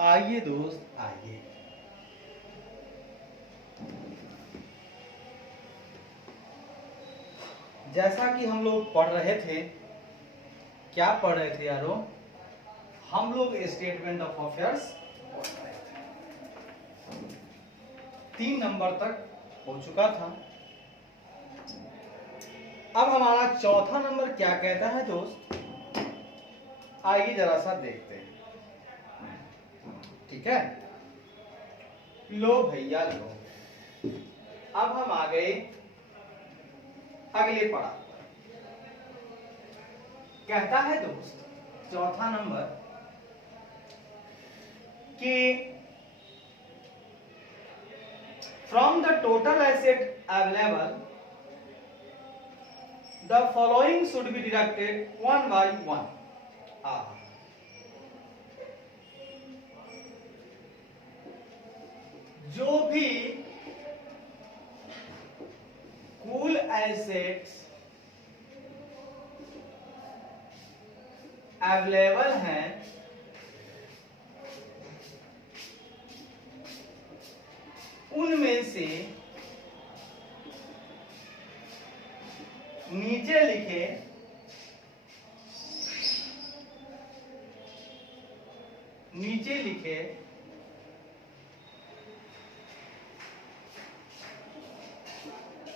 आइए दोस्त आइए, जैसा कि हम लोग पढ़ रहे थे, क्या पढ़ रहे थे यारो? हम लोग स्टेटमेंट ऑफ अफेयर्स पढ़ रहे थे। 3 नंबर तक हो चुका था। अब हमारा चौथा नंबर क्या कहता है दोस्त? आइए जरा सा देखते हैं। ठीक है, लो भैया लो। अब हम आ गए अगले पढ़ा। कहता है दोस्त चौथा नंबर कि from the total asset available the following should be deducted one by one. जो भी कुल एसेट्स अवेलेबल हैं उनमें से नीचे लिखे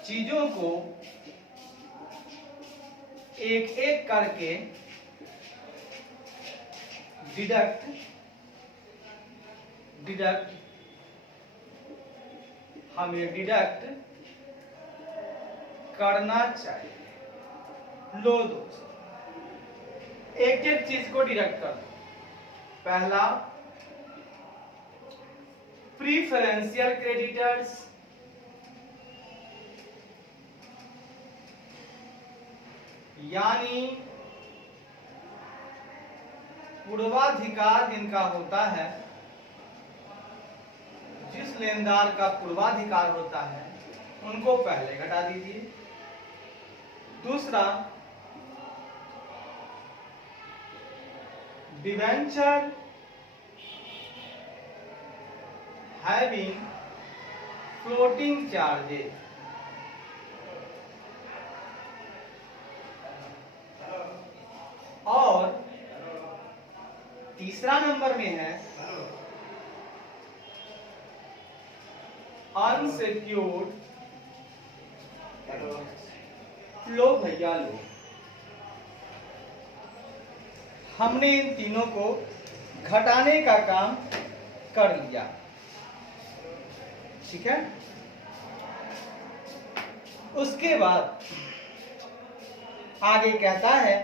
चीजों को एक एक करके डिडक्ट हमें डिडक्ट करना चाहिए। लो दोस्त, एक एक चीज को डिडक्ट कर दो। पहला, प्रीफरेंशियल क्रेडिटर्स, यानी पूर्वाधिकार जिनका होता है, जिस लेनदार का पूर्वाधिकार होता है उनको पहले घटा दीजिए। दूसरा, डिवेंचर हैविंग फ्लोटिंग चार्जेस, और तीसरा नंबर में है अनसिक्योर्ड। लो भैया लो, हमने इन तीनों को घटाने का काम कर लिया। ठीक है, उसके बाद आगे कहता है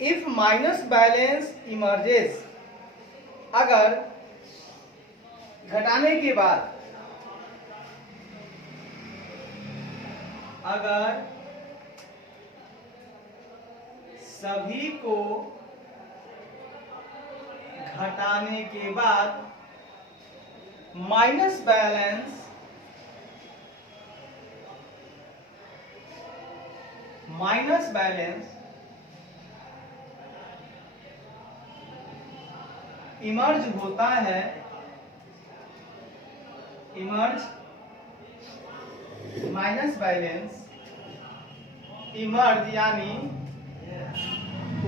इफ माइनस बैलेंस इमर्जेस, अगर घटाने के बाद अगर सभी को घटाने के बाद माइनस बैलेंस इमर्ज होता है, माइनस बैलेंस इमर्ज यानी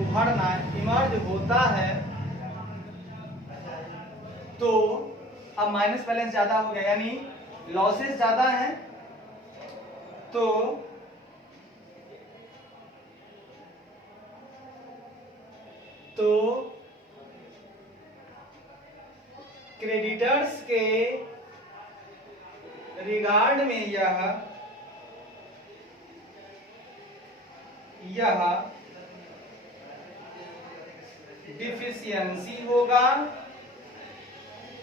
उभरना, इमर्ज होता है, तो अब माइनस बैलेंस ज्यादा हो गया यानी लॉसेस ज्यादा है, तो क्रेडिटर्स के रिगार्ड में यह डिफिशियंसी होगा,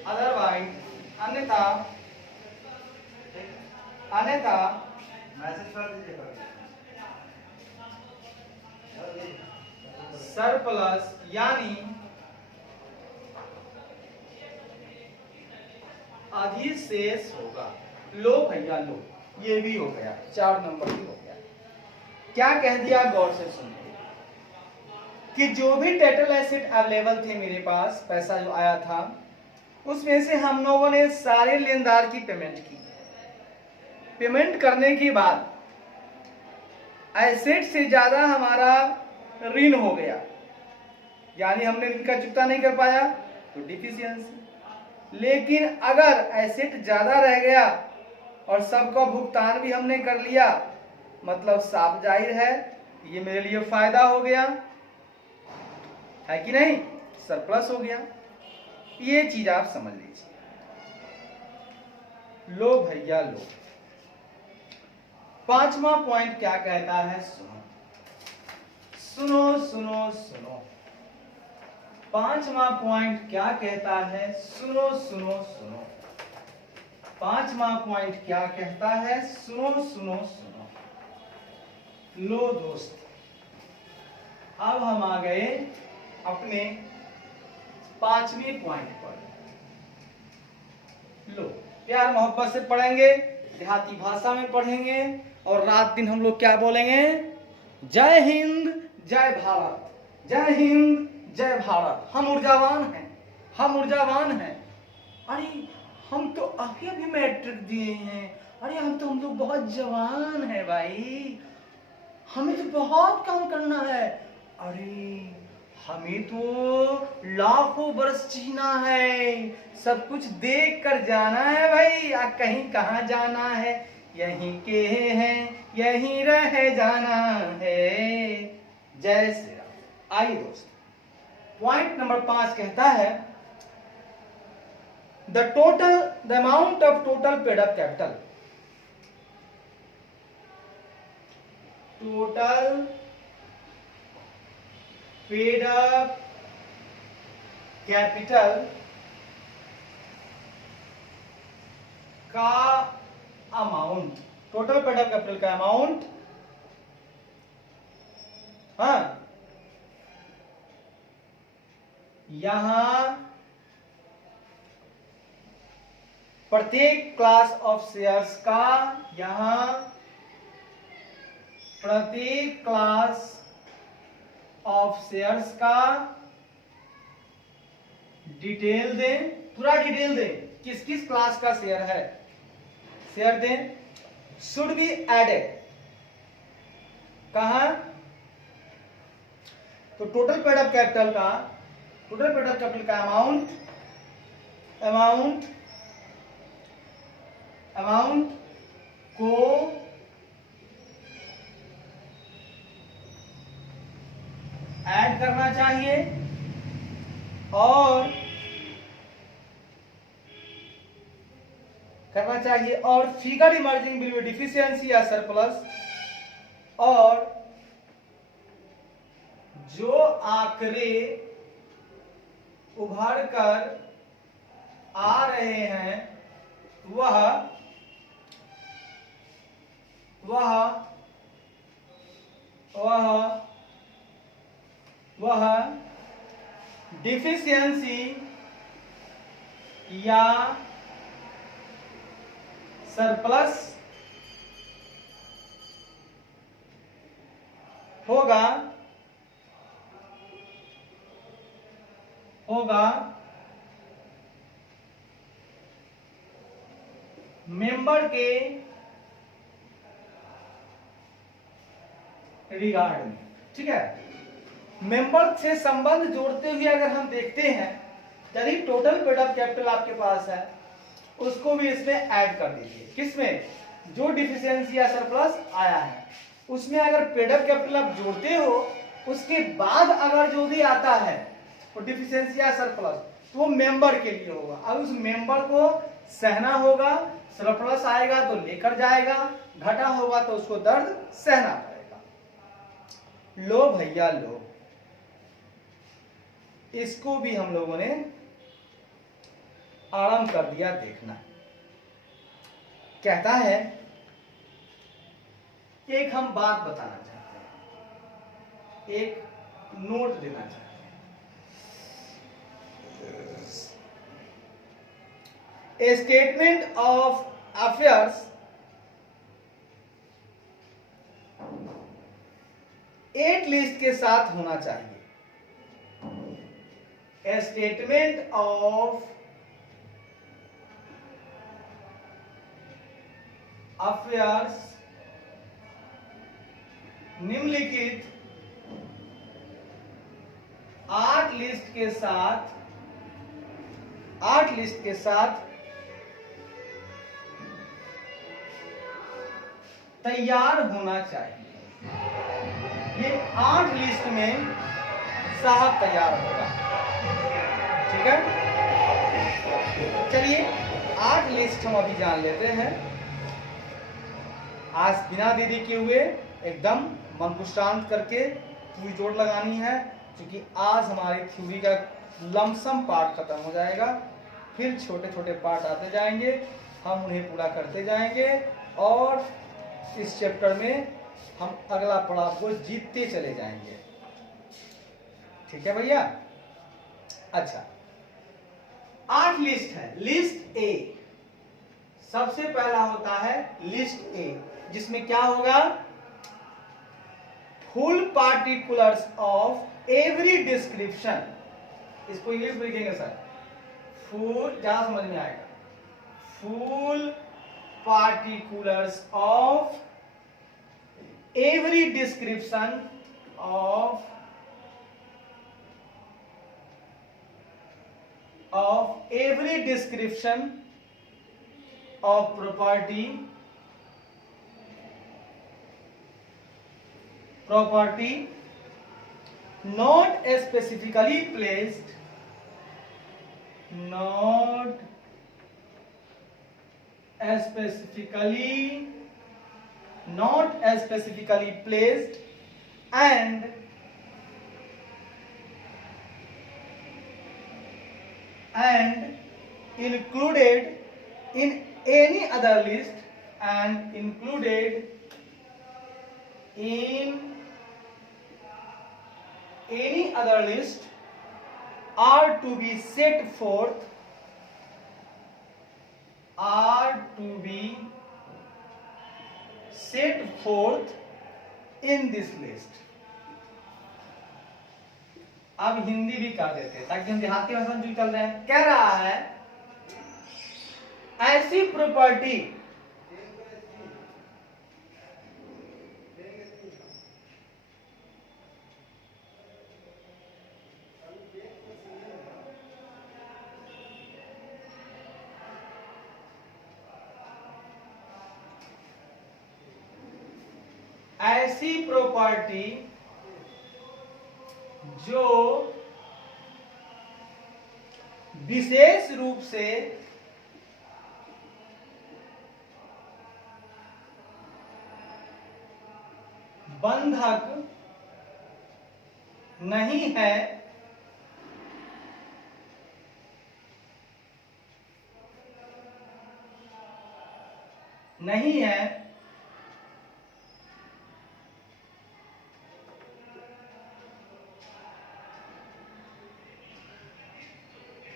अदरवाइज अन्यथा मैसेज कर दीजिए सरप्लस यानी अधिशेष होगा। लो भैया लो, ये भी हो गया, 4 नंबर भी हो गया। क्या कह दिया गौर से सुनिए। कि जो भी टोटल एसेट अवेलेबल थे मेरे पास, पैसा जो आया था, उसमें से हम लोगों ने सारे लेनदार की पेमेंट की। पेमेंट करने के बाद एसेट से ज्यादा हमारा ऋण हो गया, यानी हमने ऋण का चुकता नहीं कर पाया तो डिफिशियंसी। लेकिन अगर एसेट ज्यादा रह गया और सबका भुगतान भी हमने कर लिया, मतलब साफ जाहिर है ये मेरे लिए फायदा हो गया, है कि नहीं, सरप्लस हो गया। ये चीज आप समझ लीजिए। लो भैया लो, पांचवा पॉइंट क्या कहता है, सुनो सुनो सुनो सुनो। पांचवा पॉइंट क्या कहता है, सुनो सुनो सुनो। पांचवा पॉइंट क्या कहता है, सुनो सुनो सुनो। लो दोस्त, अब हम आ गए अपने पांचवें पॉइंट पर। लो, प्यार मोहब्बत से पढ़ेंगे, देहाती भाषा में पढ़ेंगे, और रात दिन हम लोग क्या बोलेंगे, जय हिंद जय भारत, जय हिंद जय भारत। हम ऊर्जावान हैं, हम ऊर्जावान हैं। अरे हम तो अभी अभी मैट्रिक दिए हैं, अरे हम लोग बहुत जवान हैं भाई, हमें तो बहुत काम करना है। अरे हमें तो लाखों वर्ष जीना है, सब कुछ देख कर जाना है भाई, कहीं कहाँ जाना है, यहीं के हैं यहीं रह जाना है। जय श्री राम। आइए दोस्त, पॉइंट नंबर 5 कहता है, the amount of total paid up capital, total paid up capital का amount, total paid up capital का अमाउंट, हाँ, यहां प्रत्येक क्लास ऑफ शेयर्स का, यहां प्रत्येक क्लास ऑफ शेयर्स का डिटेल दें, पूरा डिटेल दें, किस किस क्लास का शेयर है, शेयर दें। शुड बी एडेड, कहां, तो टोटल पेड अप कैपिटल का, टोटल पेड अप कैपिटल का अमाउंट, अमाउंट को ऐड करना चाहिए, और फिगर इमर्जिंग बिल में डिफिशियंसी या सरप्लस, और जो आंकड़े उभर कर आ रहे हैं वह डिफिशियंसी या सरप्लस होगा मेंबर के रिगार्ड में। ठीक है, मेंबर से संबंध जोड़ते हुए अगर हम देखते हैं, यदि टोटल पेड अप कैपिटल आपके पास है, उसको भी इसमें ऐड कर दीजिए। किसमें, जो डिफिशियंसी या सरप्लस आया है उसमें अगर पेड अप कैपिटल आप जोड़ते हो, उसके बाद अगर जो भी आता है वो डिफिशियंसी या सरप्लस, तो वो मेंबर के लिए होगा। अब उस मेंबर को सहना होगा, सरप्लस आएगा तो लेकर जाएगा, घटा होगा तो उसको दर्द सहना पड़ेगा। लो भैया लो, इसको भी हम लोगों ने आरंभ कर दिया देखना। कहता है, एक हम बात बताना चाहते हैं, एक नोट देना चाहते हैं। A statement of affairs at least के साथ होना चाहिए। A statement of affairs निम्नलिखित 8 लिस्ट के साथ तैयार होना चाहिए। ये 8 लिस्ट में साहब तैयार होगा। ठीक है, चलिए 8 लिस्ट हम अभी जान लेते हैं। आज बिना देरी किए हुए एकदम मन को शांत करके पूरी जोड़ लगानी है, क्योंकि आज हमारी थ्योरी का लमसम पार्ट खत्म हो जाएगा। फिर छोटे छोटे पार्ट आते जाएंगे, हम उन्हें पूरा करते जाएंगे और इस चैप्टर में हम अगला पड़ाव को जीतते चले जाएंगे। ठीक है भैया। अच्छा, 8 लिस्ट है। लिस्ट ए, सबसे पहला होता है लिस्ट ए, जिसमें क्या होगा? Full particulars of every description. इसको इंग्लिश में लिखेंगे सर, फुल, ज्यादा समझ में आएगा। Full particulars of every description of every description of property not specifically placed, not specifically placed and included in any other list are to be set forth in this list। अब हिंदी भी कर देते हैं ताकि हम देहाती भाषा में जो चल रहे हैं। कह रहा है ऐसी प्रॉपर्टी जो विशेष रूप से बंधक नहीं है,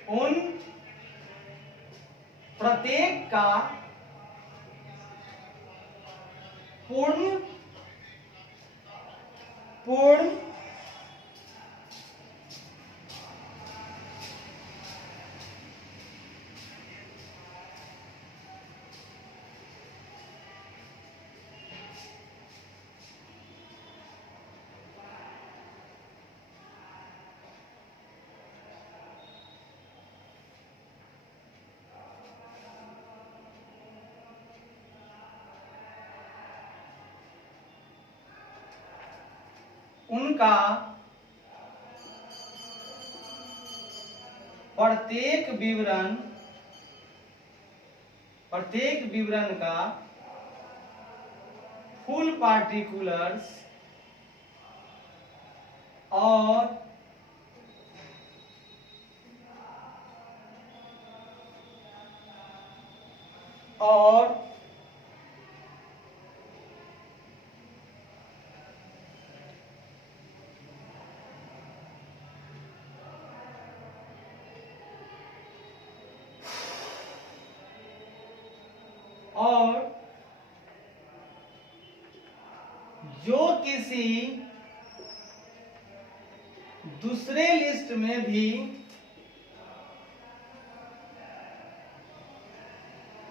उन प्रत्येक का पूर्ण उनका प्रत्येक विवरण का फुल पार्टिकुलर्स और जो किसी दूसरे लिस्ट में भी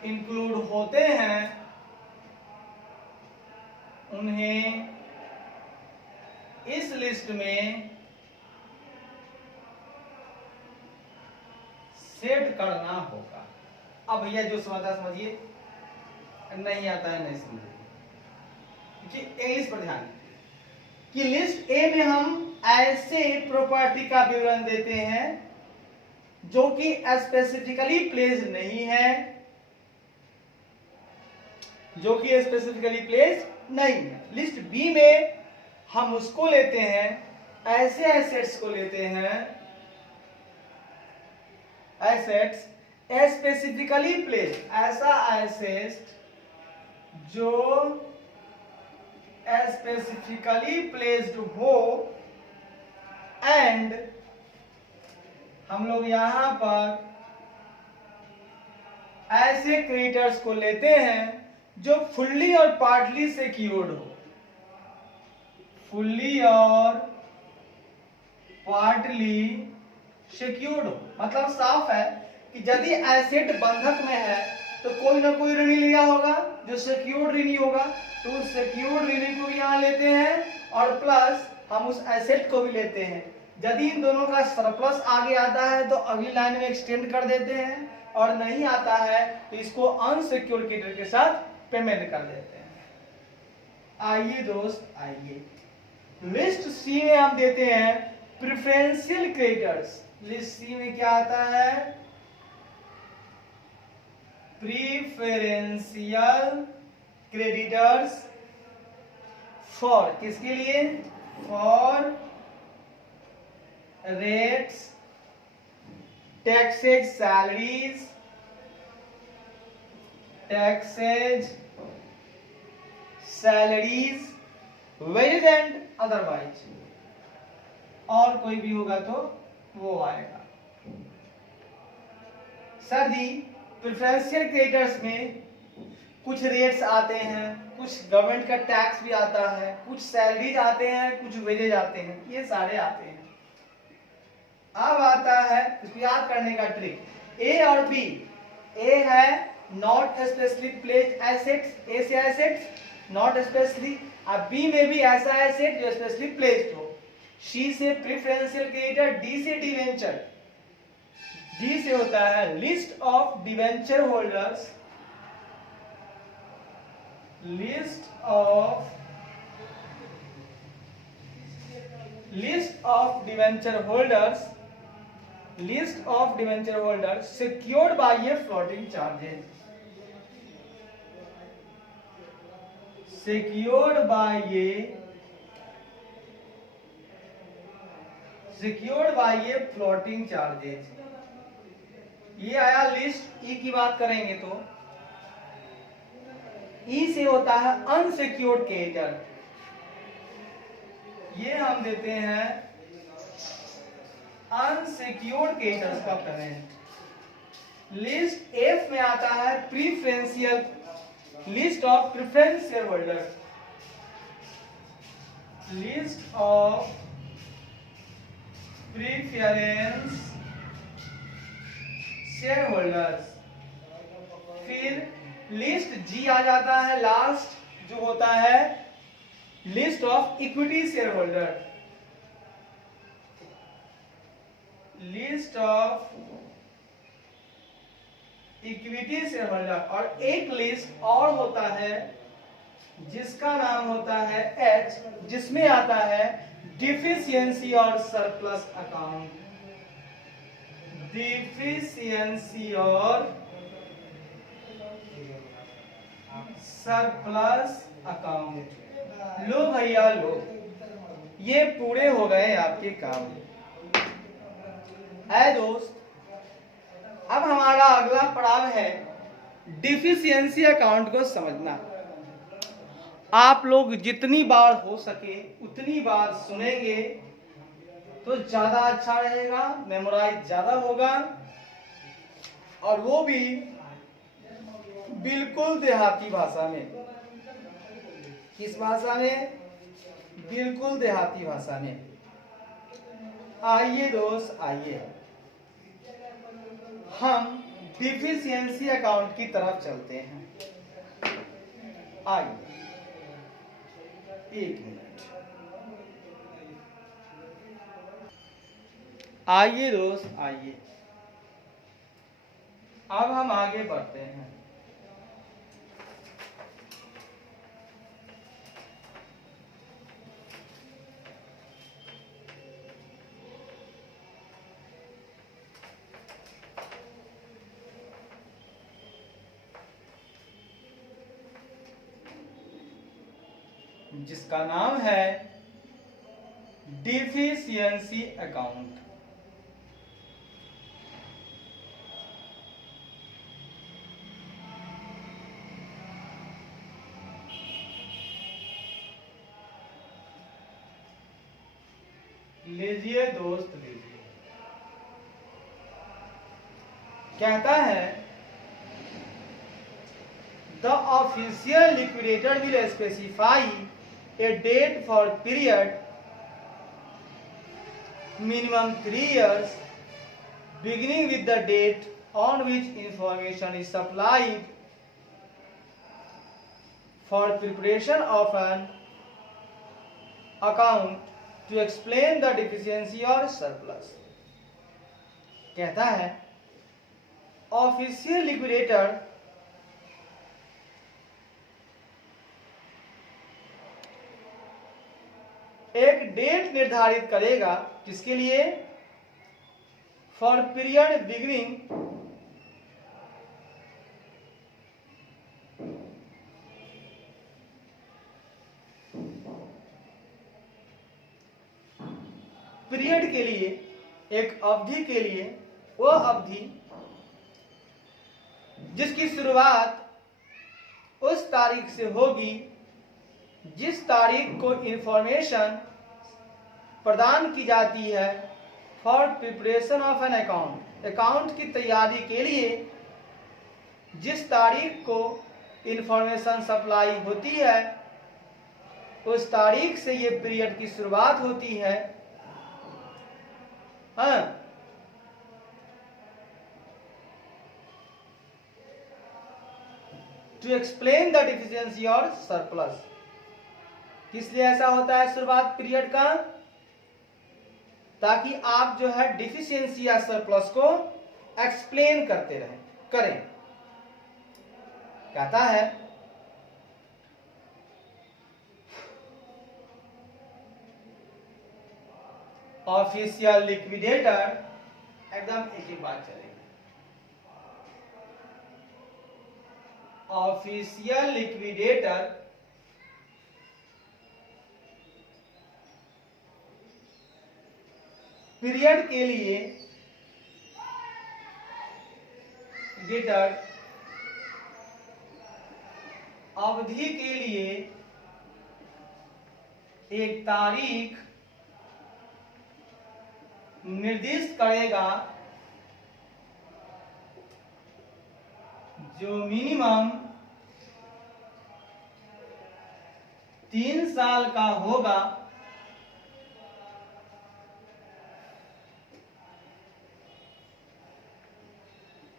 इंक्लूड होते हैं उन्हें इस लिस्ट में सेट करना होगा। अब भैया जो समझता समझिए, नहीं आता है नहीं समझिए। इंग्लिश पर ध्यान कि लिस्ट ए में हम ऐसे प्रॉपर्टी का विवरण देते हैं जो कि स्पेसिफिकली प्लेस्ड नहीं है, जो कि स्पेसिफिकली प्लेस्ड नहीं है। लिस्ट बी में हम उसको लेते हैं, ऐसे एसेट्स को लेते हैं, एसेट्स स्पेसिफिकली प्लेस्ड, ऐसा एसेट जो स्पेसिफिकली प्लेस्ड हो, एंड हम लोग यहां पर ऐसे क्रेडिटर्स को लेते हैं जो फुल्ली और पार्टली सिक्योर्ड हो, फुल्ली और पार्टली सिक्योर्ड हो। मतलब साफ है कि यदि एसेट बंधक में है तो कोई ना कोई ऋणी लिया होगा जो सिक्योर्ड ऋणी होगा, तो उस सिक्योर्ड ऋणी को यहां लेते हैं और प्लस हम उस एसेट को भी लेते हैं। यदि इन दोनों का सरप्लस आगे आता है तो अगली लाइन में एक्सटेंड कर देते हैं, और नहीं आता है तो इसको अनसिक्योर्ड क्रेडिटर के साथ पेमेंट कर देते हैं। आइए दोस्त आइए, लिस्ट सी में हम देते हैं प्रेफरेंशियल क्रेडिटर्स। लिस्ट सी में क्या आता है? प्रीफरेंशियल क्रेडिटर्स फॉर, किसके लिए? For rates, taxes, salaries, taxes, salaries, wage and otherwise, और कोई भी होगा तो वो आएगा। सर जी प्रेफरेंशियल क्रेडिटर्स में कुछ रेट्स आते हैं, कुछ गवर्नमेंट का टैक्स भी आता है, कुछ सैलरीज आते हैं, कुछ वेजेज आते हैं, ये सारे आते हैं। अब आता है इसको याद करने का ट्रिक, ए और बी। ए है नॉट स्पेशली प्लेस्ड एसेट्स, ए से एसेट्स नॉट स्पेशली, अब बी में भी ऐसा एसेट जो स्पेशली प्लेस्ड हो। सी से प्रेफरेंशियल क्रेडिटर, डी से डिवेंचर। डी से होता है list of debenture holders, list of debenture holders, list of debenture holders secured by a floating charges, secured by a floating charges। ये आया लिस्ट। ई की बात करेंगे तो ई से होता है अनसिक्योर्ड क्रेडिटर, ये हम देते हैं अनसिक्योर्ड क्रेडिटर्स का पेमेंट। लिस्ट एफ में आता है preferential, list of preference share holder, list of preference share holders. फिर लिस्ट जी आ जाता है लास्ट, जो होता है list of equity share holder, list of equity share holder. और एक लिस्ट और होता है जिसका नाम होता है एच, जिसमें आता है डिफिशियंसी और सरप्लस अकाउंट, डिफिशियंसी और सरप्लस अकाउंट। लो भैया लो, ये पूरे हो गए आपके काम। है दोस्त, अब हमारा अगला पड़ाव है डिफिशियंसी अकाउंट को समझना। आप लोग जितनी बार हो सके उतनी बार सुनेंगे तो ज्यादा अच्छा रहेगा, मेमोराइज ज्यादा होगा, और वो भी बिल्कुल देहाती भाषा में। किस भाषा में? बिल्कुल देहाती भाषा में। आइए दोस्त आइए, हम डिफिशियंसी अकाउंट की तरफ चलते हैं। आइए, एक मिनट। आइए दोस्त, आइए, अब हम आगे बढ़ते हैं। जिसका नाम है डिफिशियंसी अकाउंट। लीजिए दोस्त, लीजिए। कहता है the official liquidator will specify a date for period minimum 3 years beginning with the date on which information is supplied for preparation of an account to explain the deficiency or surplus। कहता है official liquidator एक date निर्धारित करेगा, किसके लिए? For period beginning period के लिए, एक अवधि के लिए, वह अवधि जिसकी शुरुआत उस तारीख से होगी जिस तारीख को इंफॉर्मेशन प्रदान की जाती है for preparation of an account, account की तैयारी के लिए जिस तारीख को इंफॉर्मेशन सप्लाई होती है उस तारीख से ये पीरियड की शुरुआत होती है। टू एक्सप्लेन द डिफिशियंसी और सरप्लस। किस लिए ऐसा होता है शुरुआत पीरियड का? ताकि आप जो है डिफिशियंसी या सरप्लस को एक्सप्लेन करते करें। कहता है ऑफिशियल लिक्विडेटर, एकदम एक ही बात चलेगी, ऑफिशियल लिक्विडेटर पीरियड के लिए डेटर अवधि के लिए एक तारीख निर्दिष्ट करेगा जो मिनिमम 3 साल का होगा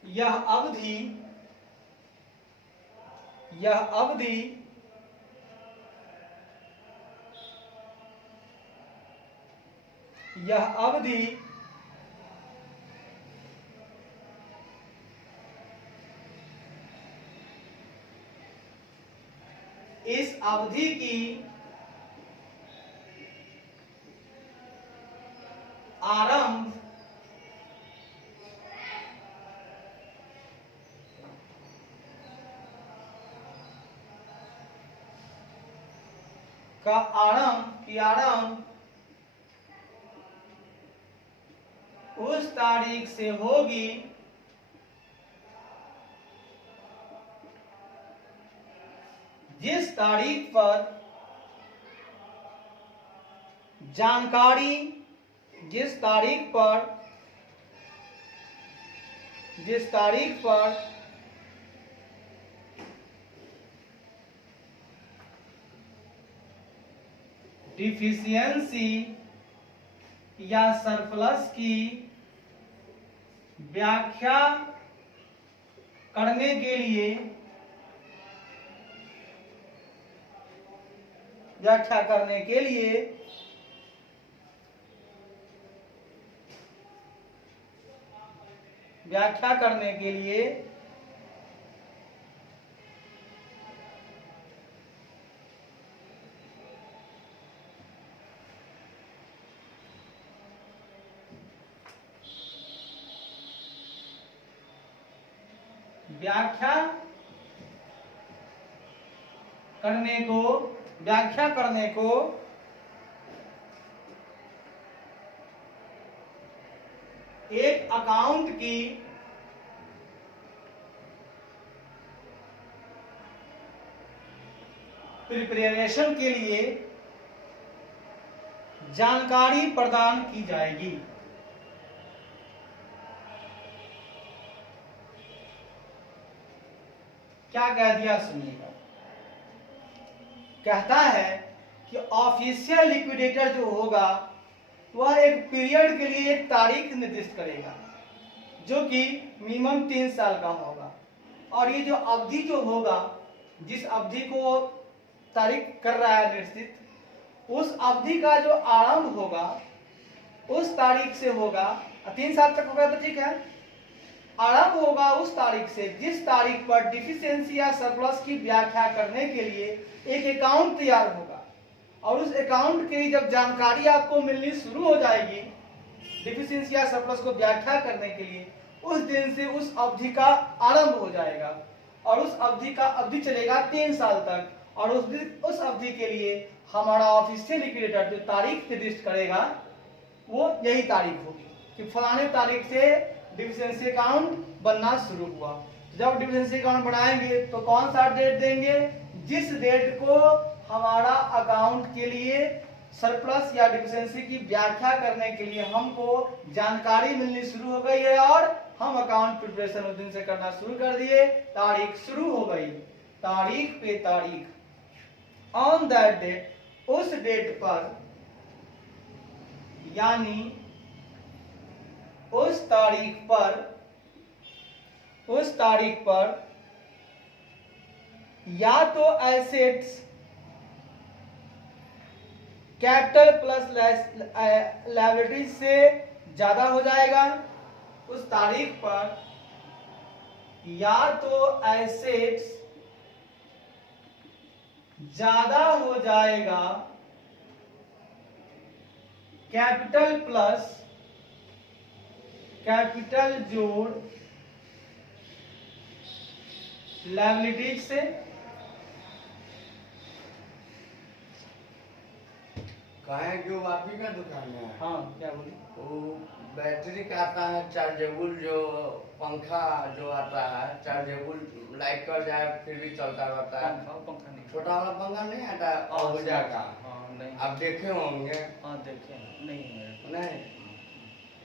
यह अवधि इस अवधि की आरंभ का आरंभ उस तारीख से होगी जिस तारीख पर जानकारी, जिस तारीख पर डिफिशियंसी या सरप्लस की व्याख्या करने के लिए व्याख्या करने के लिए व्याख्या करने के लिए व्याख्या करने को एक अकाउंट की प्रिपरेशन के लिए जानकारी प्रदान की जाएगी। क्या कह दिया सुनिएगा। कहता है कि ऑफिशियल लिक्विडेटर जो होगा वह एक पीरियड के लिए एक तारीख निर्दिष्ट करेगा जो कि मिनिमम 3 साल का होगा, और ये जो अवधि जो होगा, जिस अवधि को तारीख कर रहा है निश्चित, उस अवधि का जो आरंभ होगा उस तारीख से होगा। 3 साल तक होगा तो ठीक है। आरंभ होगा उस तारीख से जिस तारीख पर डिफिशियंसी या सरप्लस की व्याख्या करने के लिए एक अकाउंट तैयार होगा, और उस अकाउंट की जब जानकारी आपको मिलनी शुरू हो जाएगी डिफिशियंसी या सरप्लस को व्याख्या करने के लिए, उस दिन से उस अवधि का आरंभ हो जाएगा, और उस अवधि का अवधि चलेगा 3 साल तक। और उस अवधि के लिए हमारा ऑफिशियल लिक्विडेटर जो तारीख निर्दिष्ट करेगा वो यही तारीख होगी कि फलाने तारीख से डिफिशियंसी अकाउंट बनना शुरू हुआ। जब डिफिशियंसी अकाउंट बनाएंगे तो कौन सा डेट देंगे? जिस डेट को हमारा अकाउंट के लिए सरप्लस या डिफिशियंसी की व्याख्या करने के लिए हमको जानकारी मिलनी शुरू हो गई है और हम अकाउंट प्रिपरेशन उस दिन से करना शुरू कर दिए, तारीख शुरू हो गई। तारीख पे तारीख, ऑन दैट डेट, उस डेट पर, यानी उस तारीख पर या तो एसेट्स कैपिटल प्लस लायबिलिटी से ज्यादा हो जाएगा। उस तारीख पर या तो एसेट्स ज्यादा हो जाएगा कैपिटल प्लस कैपिटल जोड़ लायबिलिटीज से, कहे कि वो आप ही का दुकान है। हाँ क्या बोली? वो बैटरी का आता है चार्जेबल, जो पंखा जो आता है चार्जेबल, लाइट कर जाए फिर भी चलता रहता है। पंखा नहीं, छोटा वाला पंखा नहीं आता है आहूजा का। हाँ नहीं, आप देखे होंगे। हाँ देखे नहीं है मेरे पास। नहीं,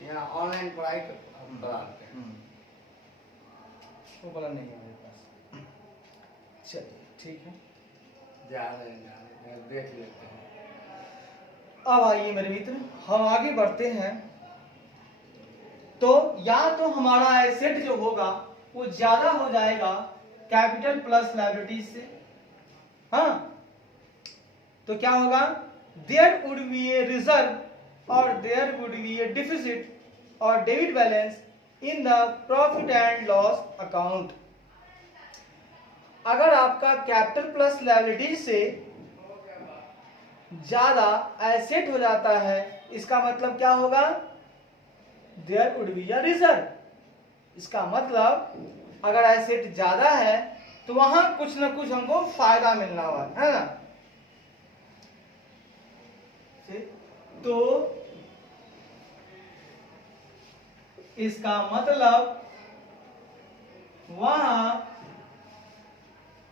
यहाँ ऑनलाइन पढ़ाई हम कराते हैं। वो वाला नहीं है मेरे पास। चलिए ठीक है, जा रहे हैं देख लेते हैं। अब आइए मेरे मित्र, हम आगे बढ़ते हैं। तो या तो हमारा एसेट जो होगा वो ज्यादा हो जाएगा कैपिटल प्लस लायबिलिटीज से। हाँ, तो क्या होगा? There would be a reserve और there would be a deficit और debit balance in the profit and loss account. अगर आपका कैपिटल प्लस लायबिलिटीज से ज्यादा एसेट हो जाता है, इसका मतलब क्या होगा? There would be a reserve. इसका मतलब अगर एसेट ज्यादा है तो वहां कुछ ना कुछ हमको फायदा मिलना हुआ है ना। तो इसका मतलब वहां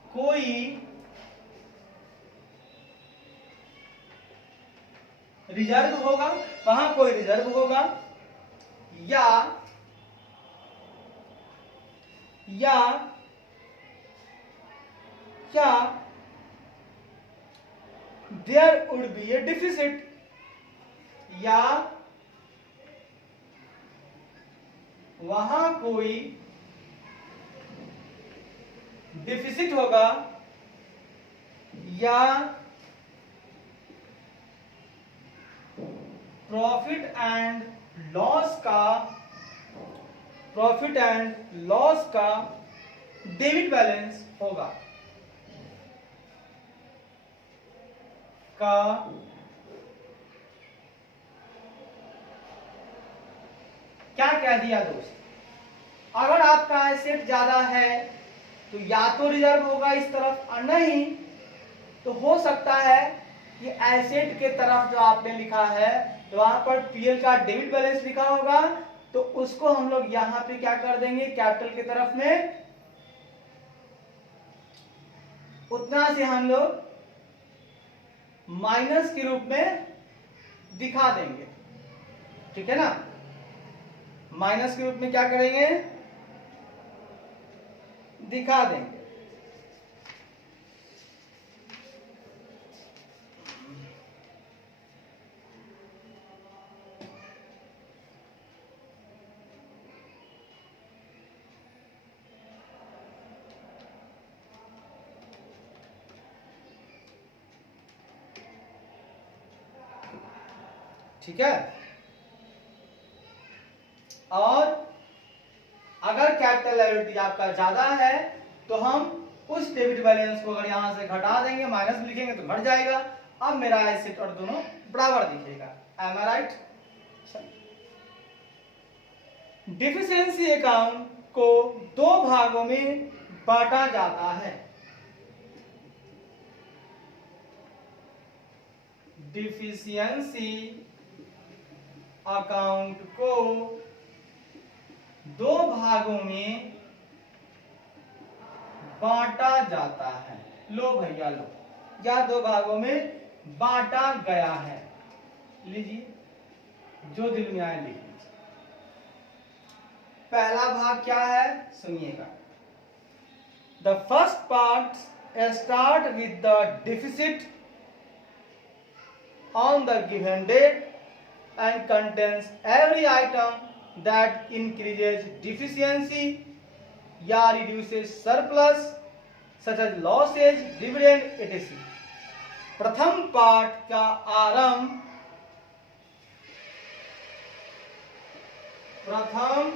कोई रिजर्व होगा, वहां कोई रिजर्व होगा, या there would be a deficit, या वहां कोई डिफिसिट होगा या प्रॉफिट एंड लॉस का डेबिट बैलेंस होगा का क्या कह दिया दोस्त, अगर आपका एसेट ज्यादा है तो या तो रिजर्व होगा इस तरफ और नहीं तो हो सकता है कि एसेट के तरफ जो आपने लिखा है तो वहां पर पीएल का डेबिट बैलेंस लिखा होगा तो उसको हम लोग यहां पे क्या कर देंगे, कैपिटल की तरफ में उतना से हम लोग माइनस के रूप में दिखा देंगे। ठीक है ना, माइनस के रूप में क्या करेंगे, दिखा देंगे। ठीक है, और अगर कैपिटल लायबिलिटी आपका ज्यादा है तो हम उस डेबिट बैलेंस को अगर यहां से घटा देंगे, माइनस में लिखेंगे तो घट जाएगा। अब मेरा एसेट और दोनों बराबर दिखेगा। एम आई राइट? डिफिशियंसी अकाउंट को दो भागों में बांटा जाता है। डिफिशियंसी अकाउंट को दो भागों में बांटा जाता है। लो भैया लो, या दो भागों में बांटा गया है। लीजिए, जो दिल में आए लिख लीजिए। पहला भाग क्या है सुनिएगा। The first part start with the deficit on the given date and contains every item that increases deficiency या reduces surplus such as losses, dividend etc. प्रथम पाठ का आरंभ प्रथम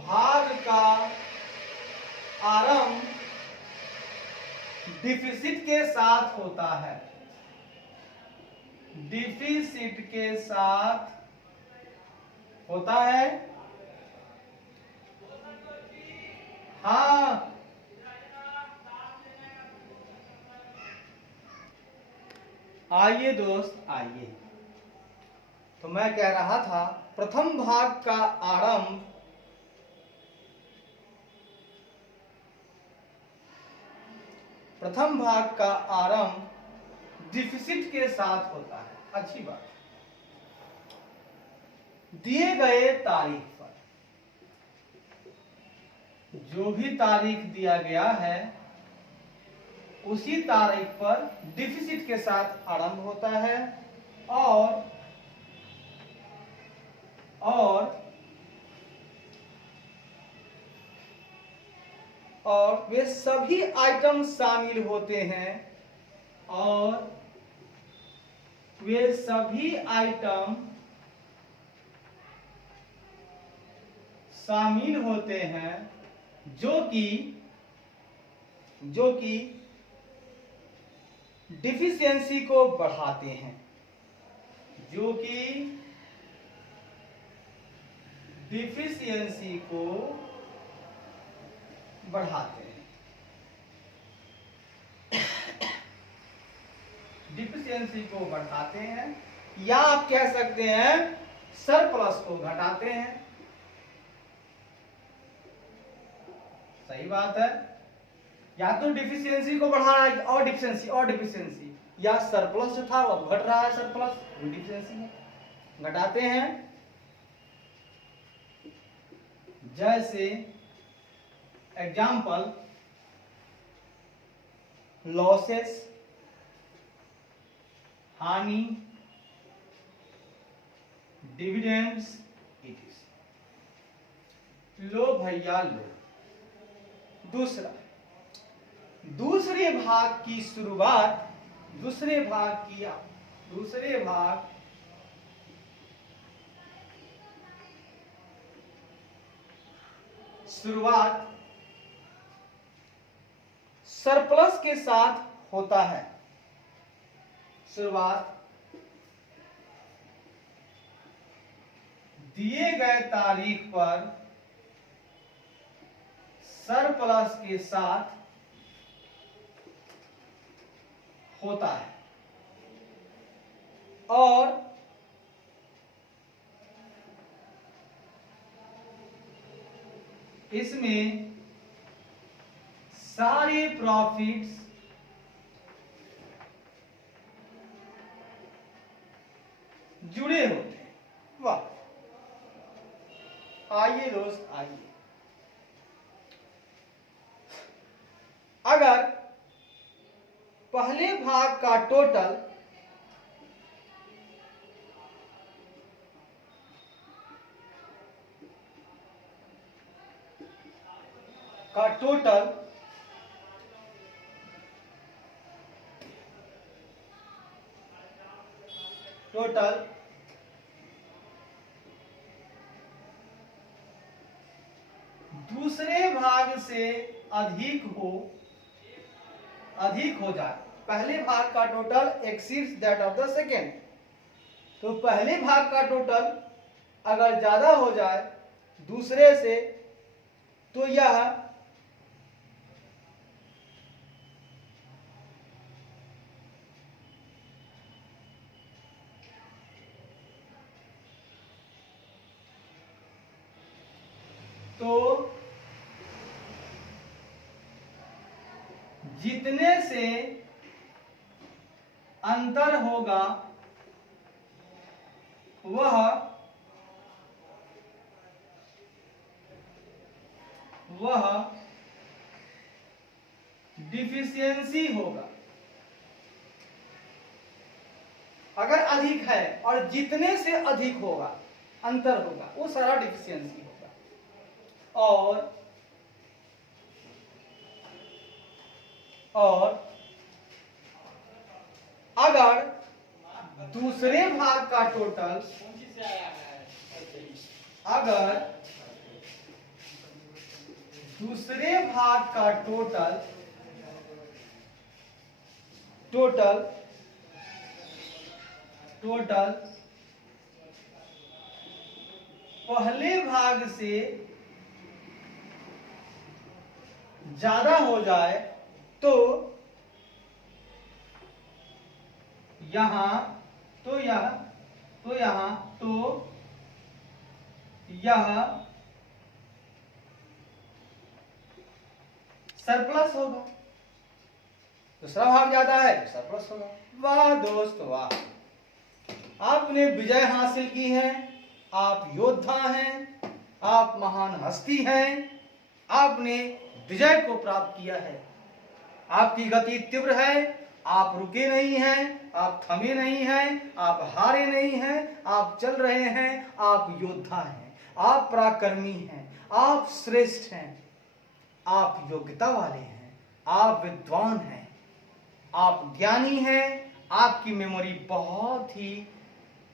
भाग का आरंभ डिफिसिट के साथ होता है। डिफिसिट के साथ होता है। हाँ, आइए दोस्त आइए। तो मैं कह रहा था प्रथम भाग का आरंभ डिफिसिट के साथ होता है। अच्छी बात। दिए गए तारीख पर, जो भी तारीख दिया गया है उसी तारीख पर डिफिसिट के साथ आरंभ होता है और वे सभी आइटम शामिल होते हैं जो कि डिफिशियंसी को बढ़ाते हैं। जो कि डिफिशियंसी को बढ़ाते हैं। डिफिशियंसी को बढ़ाते हैं या आप कह सकते हैं सरप्लस को घटाते हैं। सही बात है। या तो डिफिशियंसी को बढ़ा रहा है और डिफिशियंसी या सरप्लस जो था वो घट रहा है, सरप्लस डिफिशियंसी है, घटाते हैं। जैसे एग्जाम्पल लॉसेस, हानि, डिविडेंड्स, लो भैया लो। दूसरा, दूसरे भाग की शुरुआत, दूसरे भाग शुरुआत सरप्लस के साथ होता है। शुरुआत दिए गए तारीख पर सरप्लस के साथ होता है और इसमें सारे प्रॉफिट्स जुड़े होते हैं। वाह, आइए दोस्त आइए। अगर पहले भाग का टोटल टोटल दूसरे भाग से अधिक हो जाए, पहले भाग का total exceeds that of the second, तो पहले भाग का टोटल अगर ज्यादा हो जाए दूसरे से तो यह जितने से अंतर होगा वह डिफिशियंसी होगा। अगर अधिक है और जितने से अधिक होगा, अंतर होगा, वो सारा डिफिशियंसी होगा। और अगर दूसरे भाग का टोटल पहले भाग से ज्यादा हो जाए तो यह सरप्लस होगा। दूसरा भाग ज्यादा है तो सरप्लस होगा। वाह दोस्त वाह, आपने विजय हासिल की है, आप योद्धा हैं, आप महान हस्ती हैं, आपने विजय को प्राप्त किया है। आपकी गति तीव्र है, आप रुके नहीं हैं, आप थमे नहीं हैं, आप हारे नहीं हैं, आप चल रहे हैं, आप योद्धा हैं, आप पराक्रमी हैं, आप श्रेष्ठ हैं, आप योग्यता वाले हैं, आप विद्वान हैं, आप ज्ञानी हैं, आपकी मेमोरी बहुत ही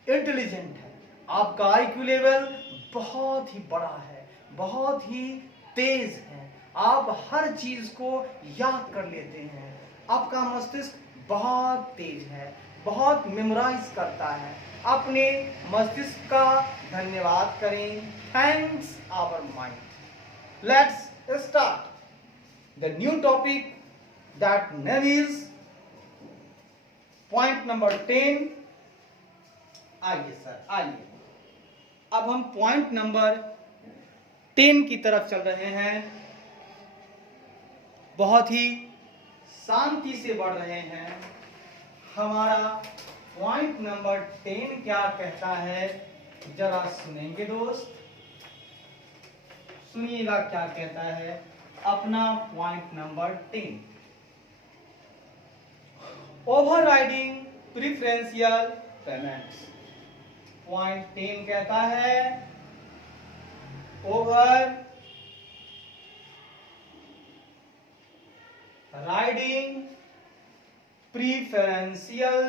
इंटेलिजेंट है, आपका आईक्यू लेवल बहुत ही बड़ा है, बहुत ही तेज है, आप हर चीज को याद कर लेते हैं, आपका मस्तिष्क बहुत तेज है, बहुत मेमोराइज करता है। अपने मस्तिष्क का धन्यवाद करें। Thanks our mind. Let's start the new topic that name is point number 10। आइए सर आइए, अब हम पॉइंट नंबर 10 की तरफ चल रहे हैं। बहुत ही शांति से बढ़ रहे हैं। हमारा पॉइंट नंबर 10 क्या कहता है, जरा सुनेंगे दोस्त, सुनिएगा क्या कहता है अपना point number 10। Overriding preferential payments. Point 10 कहता है ओवर राइडिंग प्रीफरेंशियल,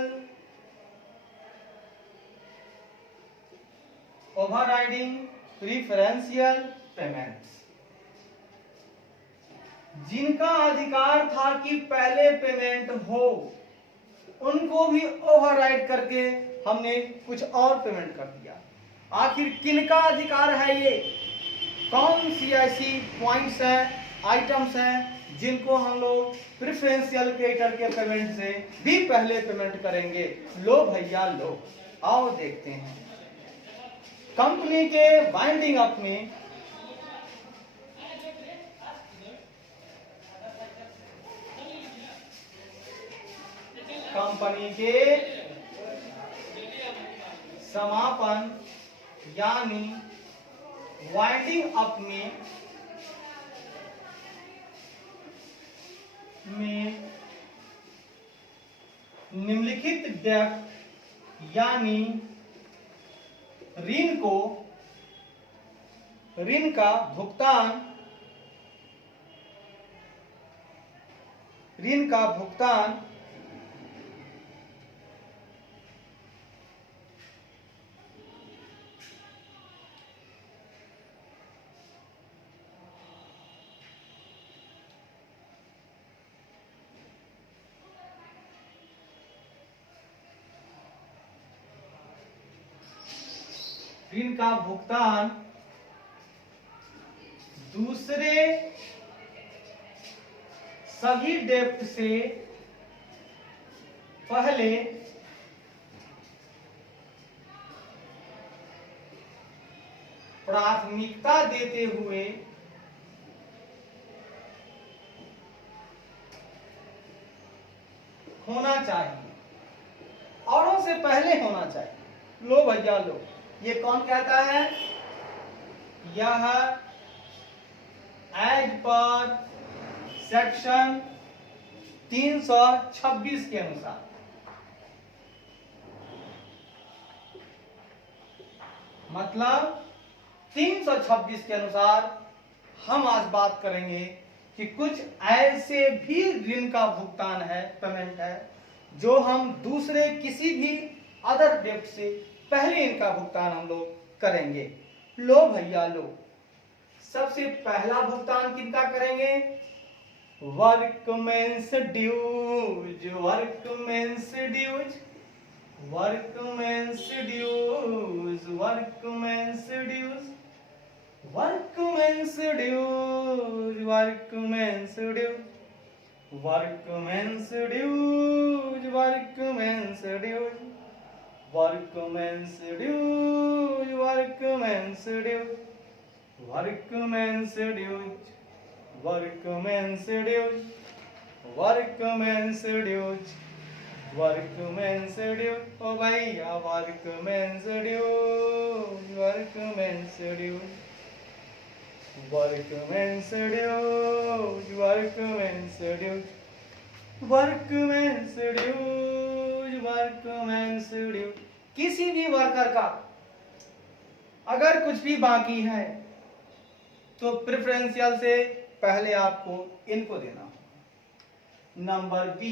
ओवरराइडिंग प्रीफरेंशियल पेमेंट्स। जिनका अधिकार था कि पहले पेमेंट हो, उनको भी ओवरराइड करके हमने कुछ और पेमेंट कर दिया। आखिर किनका अधिकार है ये? कौन सी ऐसी पॉइंट्स हैं, आइटम्स हैं जिनको हम लोग प्रेफरेंशियल क्रेडिटर के पेमेंट से भी पहले पेमेंट करेंगे? लो भैया लो, आओ देखते हैं। कंपनी के वाइंडिंग अप में कंपनी के समापन यानी वाइंडिंग अप में निम्नलिखित डेब्ट यानी ऋण का भुगतान दूसरे सभी डेब्ट से पहले प्राथमिकता देते हुए होना चाहिए, औरों से पहले होना चाहिए। लो भैया लो, ये कौन कहता है? यह एज पर सेक्शन 326 के अनुसार, मतलब 326 के अनुसार हम आज बात करेंगे कि कुछ ऐसे भी ऋण का भुगतान है, पेमेंट है, जो हम दूसरे किसी भी अदर डेब्ट से पहले इनका भुगतान हम लोग करेंगे। लो भैया लो, सबसे पहला भुगतान किनका करेंगे? Workmen's dues, workmen's dues, workmen's dues, workmen's dues, workmen's dues, workmen's dues, workmen's dues, workmen's dues, workmen's dues, workmen's dues, workmen's dues, workmen's dues, workmen's dues, workmen's dues, ओ भैया workmen's dues, workmen's dues, workmen's dues, workmen's dues, workmen's dues, workmen's dues. किसी भी worker का अगर कुछ भी बाकी है तो प्रेफरेंशियल से पहले आपको इनको देना होगा। नंबर बी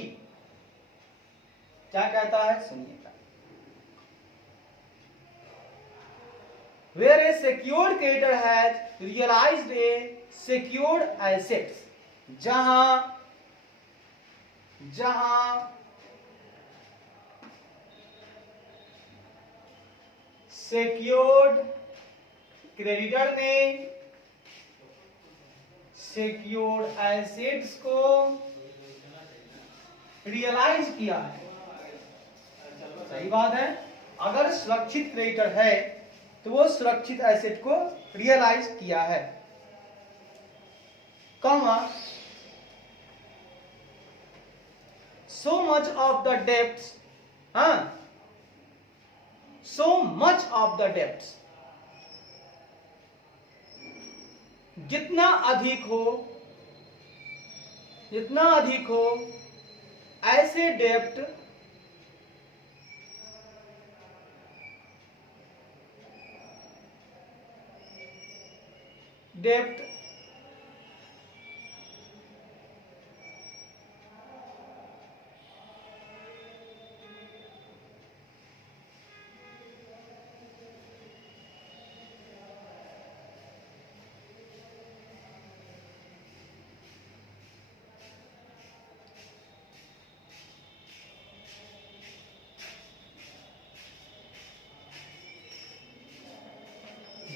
क्या कहता है सुनिएगा। Where a secured creditor has realized a secured assets, जहां सेक्योर्ड क्रेडिटर ने सेक्योर्ड एसेट्स को रियलाइज किया है। सही बात है, अगर सुरक्षित क्रेडिटर है तो वो सुरक्षित एसेट को रियलाइज किया है, comma so much of the debts, so much of the debts, जितना अधिक हो ऐसे डेब्ट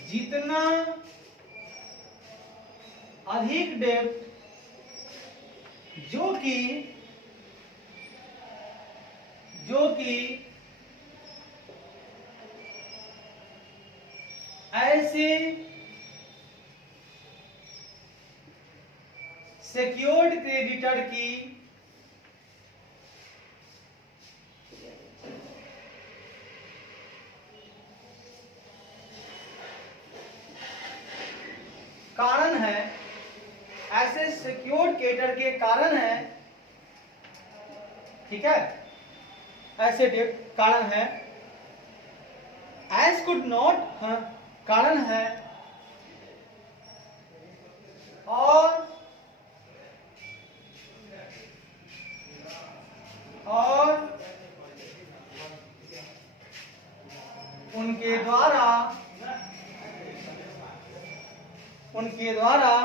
जितना अधिक डेप्थ जो कि ऐसे सिक्योर्ड क्रेडिटर की कारण है, ऐसे सिक्योर्ड क्रेडिटर के कारण है, ठीक है, ऐसे डेप्थ कारण है, एज कुड नॉट कारण है, और उनके द्वारा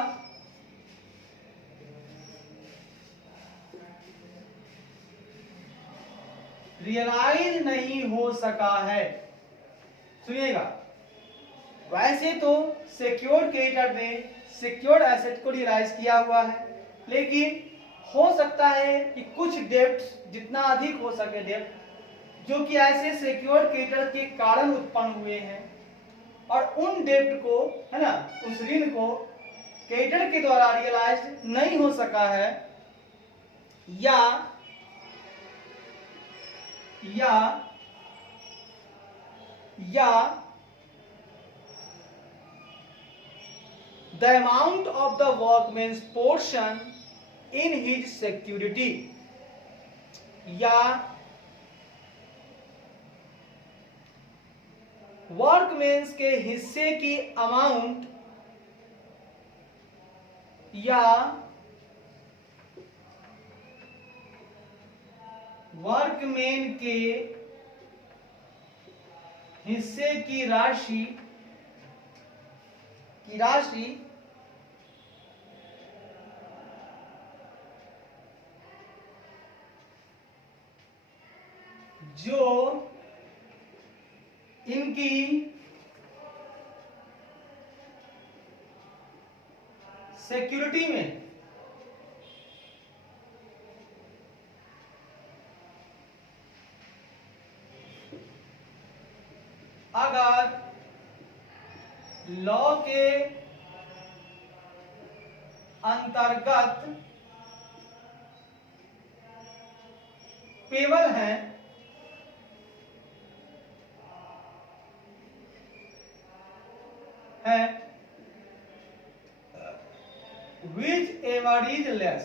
रियलाइज नहीं हो सका है। सुनिएगा, वैसे तो सिक्योर्ड क्रेडिटर ने सिक्योर्ड एसेट को रियलाइज किया हुआ है, लेकिन हो सकता है कि कुछ डेप्ट, जितना अधिक हो सके डेप्ट, जो कि ऐसे सिक्योर्ड क्रेडिटर के कारण उत्पन्न हुए हैं, और उन डेप्ट को, है ना, उस ऋण को क्रेडिटर के द्वारा रियलाइज नहीं हो सका है, या the amount of the workman's portion in his security, या वर्कमैन्स के हिस्से की अमाउंट, या वर्कमैन के हिस्से की राशि जो इनकी सिक्योरिटी में अगर लॉ के अंतर्गत पेबल हैं, which ever is less,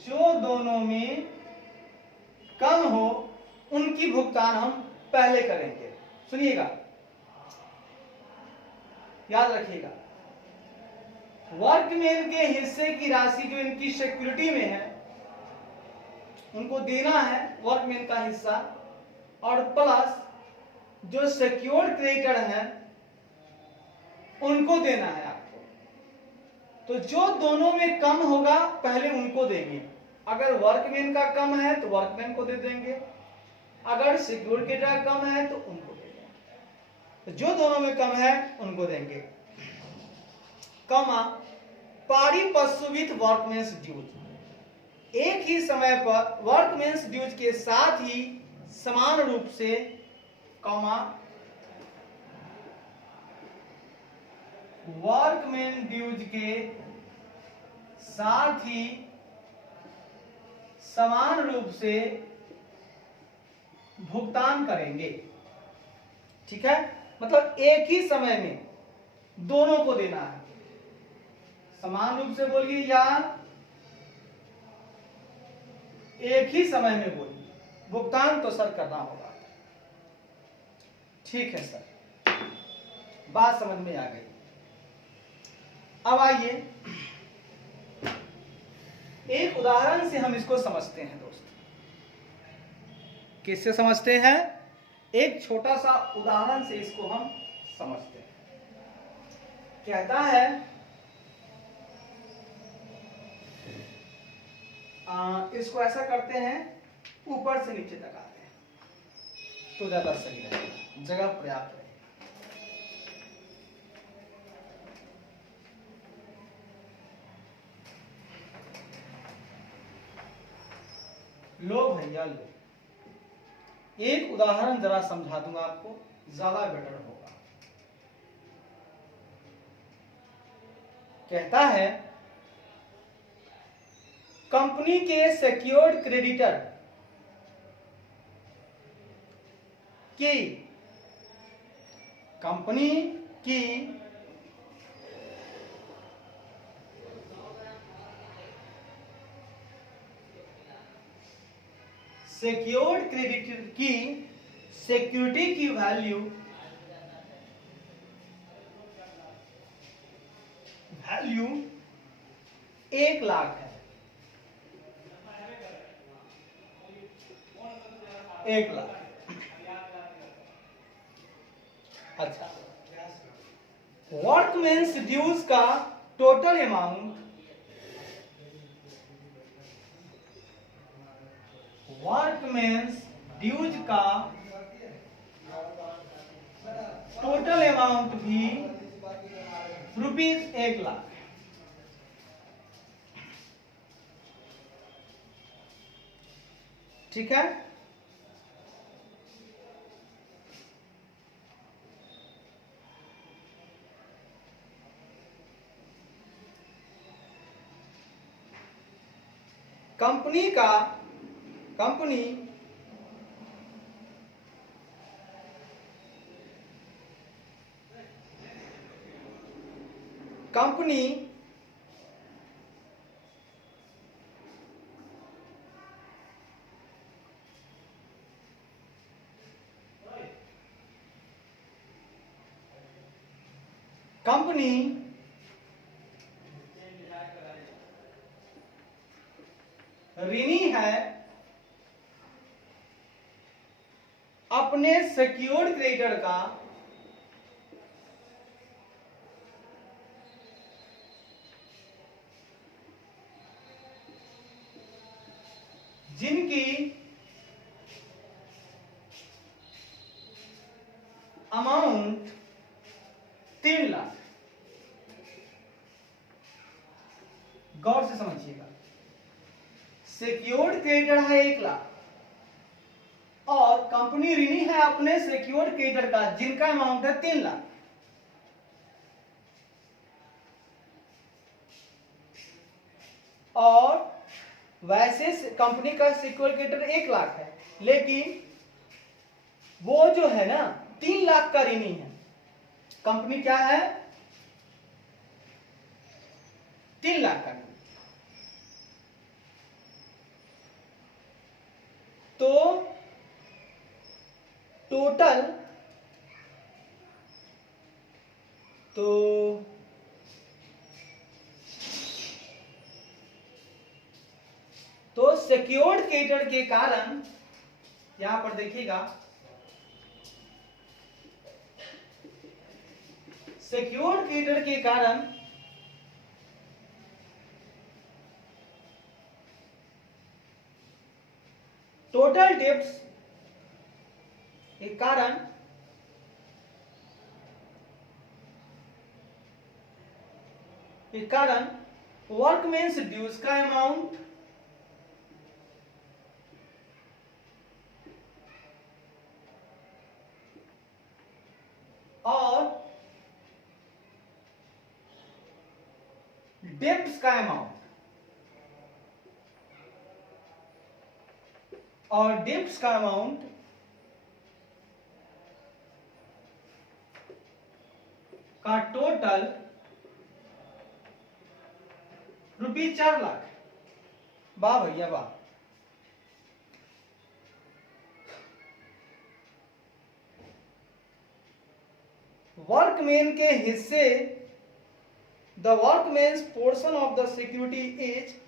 जो दोनों में कम हो उनकी भुगतान हम पहले करेंगे। सुनिएगा, याद रखिएगा, वर्कमैन के हिस्से की राशि जो इनकी सिक्योरिटी में है उनको देना है वर्कमैन का हिस्सा, और प्लस जो सिक्योर्ड क्रेडिटर हैं उनको देना है आपको। तो जो दोनों में कम होगा पहले उनको देंगे। अगर वर्कमैन का कम है तो वर्कमैन को दे देंगे, अगर सिक्योर्ड क्रेडिटर कम है तो उनको दे देंगे। तो जो दोनों में कम है उनको देंगे। कमा पारिपस्य विथ वर्कमैन्स ड्यूज, एक ही समय पर वर्कमैन्स ड्यूज के साथ ही समान रूप से, कॉमा वर्कमैन ड्यूज के साथ ही समान रूप से भुगतान करेंगे। ठीक है, मतलब एक ही समय में दोनों को देना है। समान रूप से बोलिए या एक ही समय में बोलिए, भुगतान तो सर करना होगा। ठीक है सर, बात समझ में आ गई। अब आइए एक उदाहरण से हम इसको समझते हैं दोस्त। किससे समझते हैं? एक छोटा सा उदाहरण से इसको हम समझते हैं। कहता है इसको ऐसा करते हैं, ऊपर से नीचे तक आते हैं तो ज्यादा सही रहेगा, जगह पर्याप्त रहेगी। लो भैया लो, एक उदाहरण जरा समझा दूंगा आपको, ज्यादा बेटर होगा। कहता है कंपनी के सिक्योर्ड क्रेडिटर की, कंपनी की सिक्योर्ड क्रेडिटर की सिक्योरिटी की वैल्यू 1,00,000 है। 1,00,000। अच्छा, वर्कमेंस ड्यूज का टोटल अमाउंट, वर्कमेंस ड्यूज का टोटल अमाउंट भी रुपीज 1,00,000। ठीक है, कंपनी का, कंपनी कंपनी कंपनी ऋणी है अपने सिक्योर्ड क्रेडिटर का जिनकी अमाउंट 3,00,000। गौर से समझिएगा, सिक्योर्ड क्रेडिटर है 1,00,000 और कंपनी ऋणी है अपने सिक्योर्ड क्रेडिटर का जिनका अमाउंट है 3,00,000। और वैसे कंपनी का सिक्योर्ड क्रेडिटर 1,00,000 है, लेकिन वो जो है ना 3,00,000 का ऋणी है। कंपनी क्या है? 3,00,000 का ऋणी। तो टोटल, तो सिक्योर्ड क्रेडिटर के कारण, यहां पर देखिएगा, सिक्योर्ड क्रेडिटर के कारण टोटल डेब्ट्स के कारण वर्कमेंस ड्यूज का अमाउंट और डेब्ट्स का अमाउंट का टोटल रुपीज 4,00,000। वाह भैया वाह। वर्कमैन के हिस्से, the workman's portion of the security is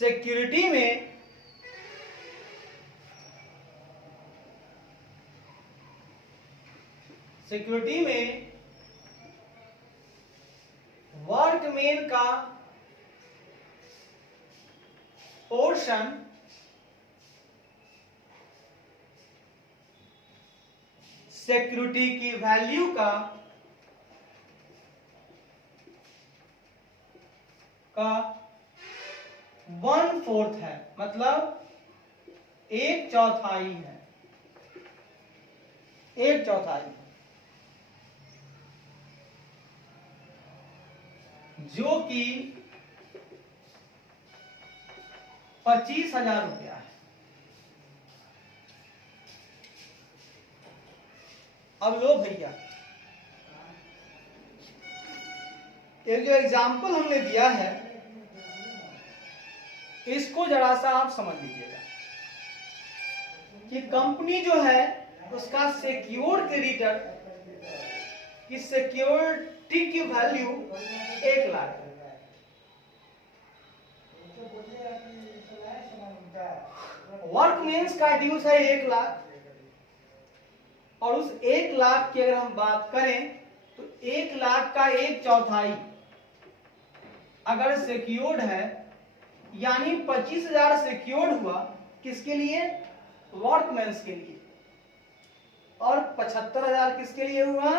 security में वर्कमैन का पोर्शन सिक्योरिटी की वैल्यू का 1/4 है, मतलब 1/4 है, 1/4, जो कि 25,000 रुपया है। अब लो भैया, ये जो एग्जाम्पल हमने दिया है इसको जरा सा आप समझ लीजिएगा कि कंपनी जो है उसका सिक्योर्ड क्रेडिटर की सिक्योरिटी की वैल्यू 1 लाख है। वर्कमेंस का ड्यूज है 1 लाख, और उस 1 लाख की अगर हम बात करें तो 1 लाख का 1/4 अगर सिक्योर्ड है, यानी 25,000 सिक्योर्ड हुआ किसके लिए? वर्कमेंस के लिए, और 75,000 किसके लिए हुआ?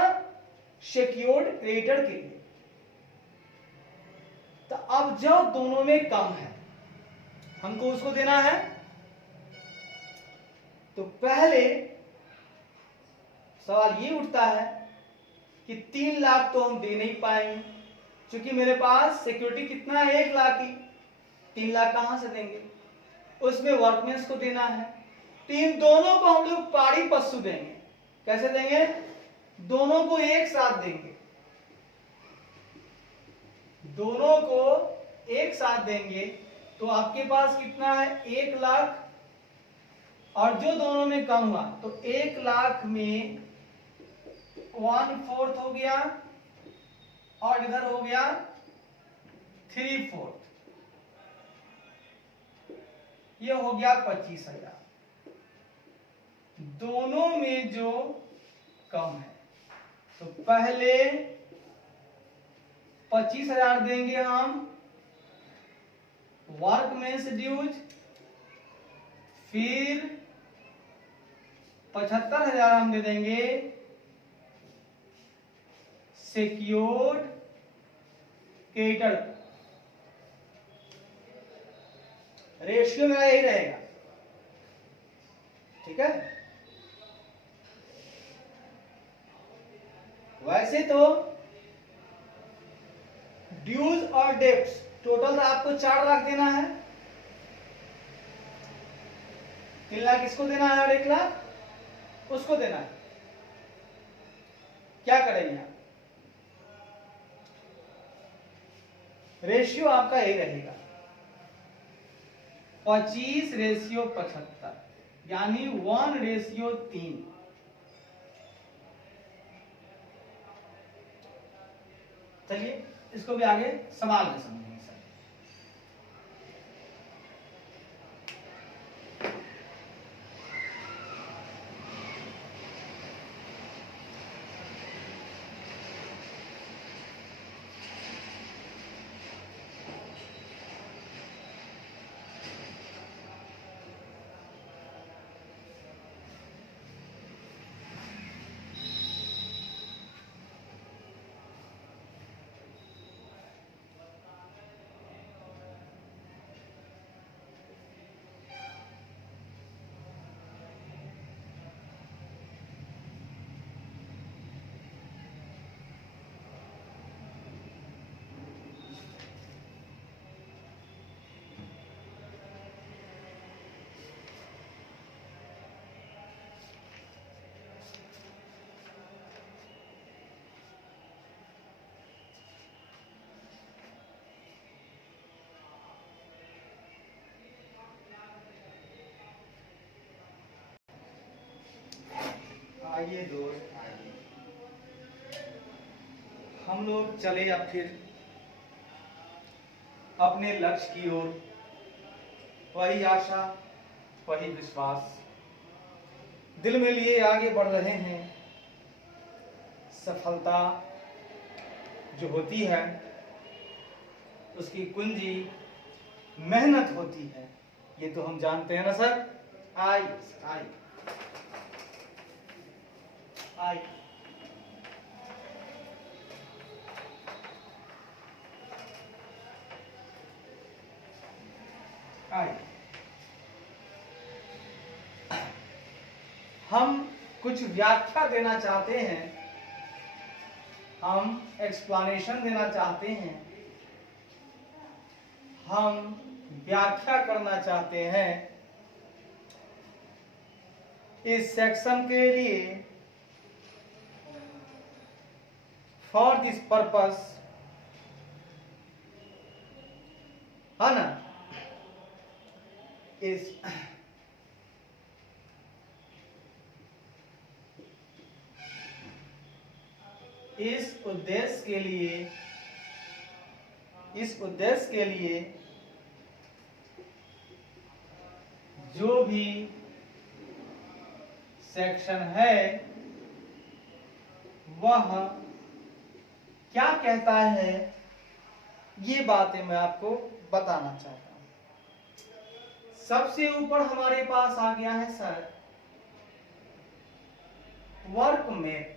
सिक्योर्ड क्रेडिटर के लिए। तो अब जो दोनों में कम है हमको उसको देना है, तो पहले सवाल ये उठता है कि 3 लाख तो हम दे नहीं पाएंगे, क्योंकि मेरे पास सिक्योरिटी कितना है? 1 लाख ही। 3 लाख कहां से देंगे? उसमें वर्कमेंस को देना है, तो इन दोनों को हम लोग पारी पशु देंगे। कैसे देंगे? दोनों को एक साथ देंगे, दोनों को एक साथ देंगे। तो आपके पास कितना है? 1 लाख, और जो दोनों में कम हुआ तो 1 लाख में 1/4 हो गया, और इधर हो गया 3/4, ये हो गया 25,000। दोनों में जो कम है तो पहले 25,000 देंगे हम वर्कमेंस ड्यूज, फिर 75,000 हम दे देंगे सिक्योर्ड क्रेडिटर। रेशियो मेरा यही रहेगा, ठीक है। वैसे तो ड्यूज और डेब्ट्स टोटल आपको 4 लाख देना है। 3 लाख इसको देना है और 1 लाख उसको देना है। क्या करेंगे आप? रेशियो आपका यही रहेगा 25:75, यानी 1:3। चलिए इसको भी आगे सवाल में समझेंगे सर। आइए दोस्त, आइए हम लोग चले अब फिर अपने लक्ष्य की ओर। वही आशा, वही विश्वास दिल में लिए आगे बढ़ रहे हैं। सफलता जो होती है उसकी कुंजी मेहनत होती है, ये तो हम जानते हैं ना सर। आई आई आई आई हम कुछ व्याख्या देना चाहते हैं, हम एक्सप्लेनेशन देना चाहते हैं, हम व्याख्या करना चाहते हैं इस सेक्शन के लिए। फॉर दिस पर्पस, है ना, इस उद्देश्य के लिए जो भी सेक्शन है वह क्या कहता है, ये बातें मैं आपको बताना चाहता हूं। सबसे ऊपर हमारे पास आ गया है सर वर्क मैप।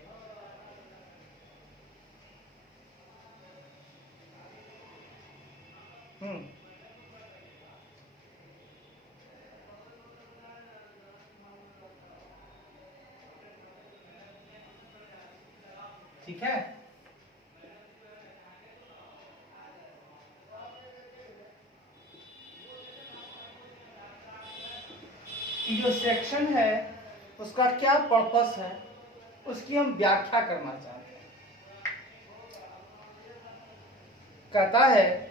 ठीक है, जो सेक्शन है उसका क्या पर्पस है, उसकी हम व्याख्या करना चाहते हैं। कहता है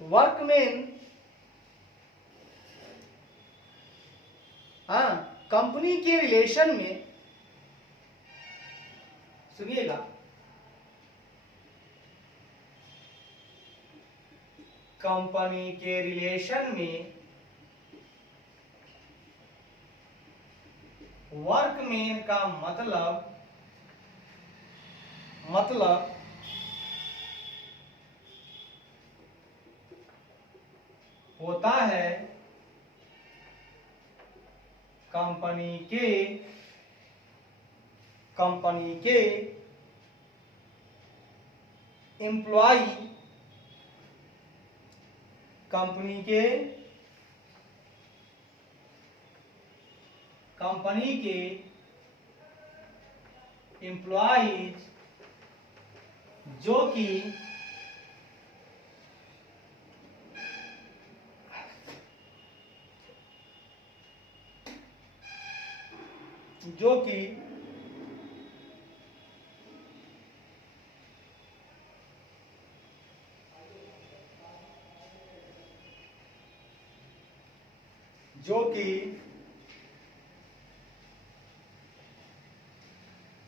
वर्कमैन कंपनी के रिलेशन में, सुनिएगा, कंपनी के रिलेशन में वर्कमैन का मतलब होता है कंपनी के एम्प्लॉय, कंपनी के एम्प्लॉयज जो कि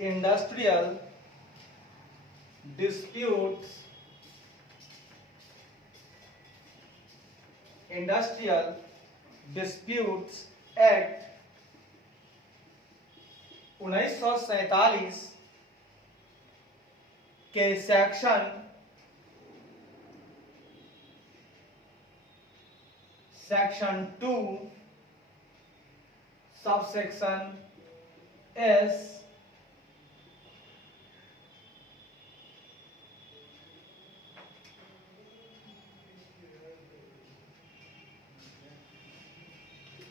इंडस्ट्रियल डिस्प्यूट्स एक्ट 1947 के सेक्शन 2 सबसेक्शन एस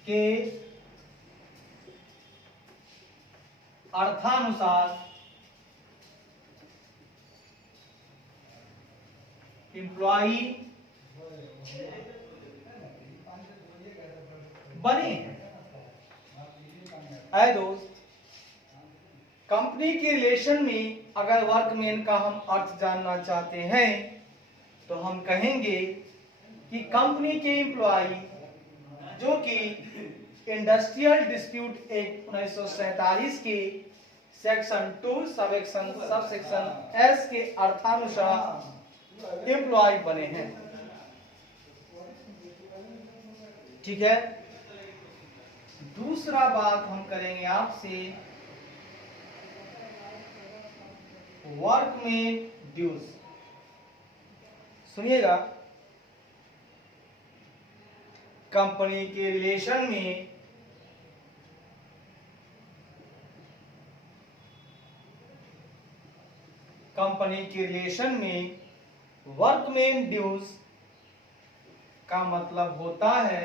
के अर्थानुसार एम्प्लॉई बने हैं। ऐ दोस्त, कंपनी के रिलेशन में अगर वर्कमैन का हम अर्थ जानना चाहते हैं तो हम कहेंगे कि कंपनी के एम्प्लॉई जो कि इंडस्ट्रियल डिस्प्यूट एक्ट 1947 के सेक्शन 2 सबसेक्शन एस के अर्थानुसार एम्प्लॉय बने हैं। ठीक है। दूसरा बात हम करेंगे आपसे वर्कमैन ड्यूज। सुनिएगा, कंपनी के रिलेशन में वर्कमैन ड्यूज का मतलब होता है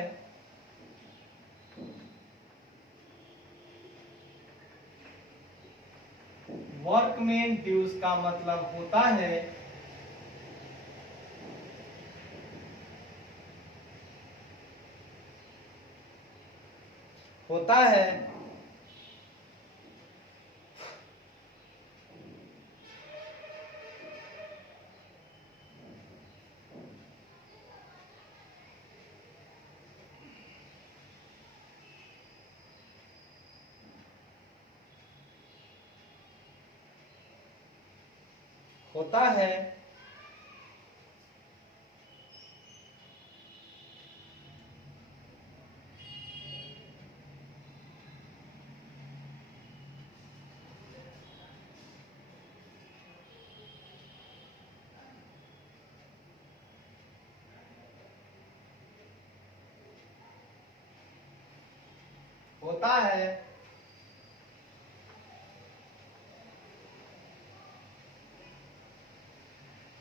वर्कमैन ड्यूज का मतलब होता है होता है होता है होता है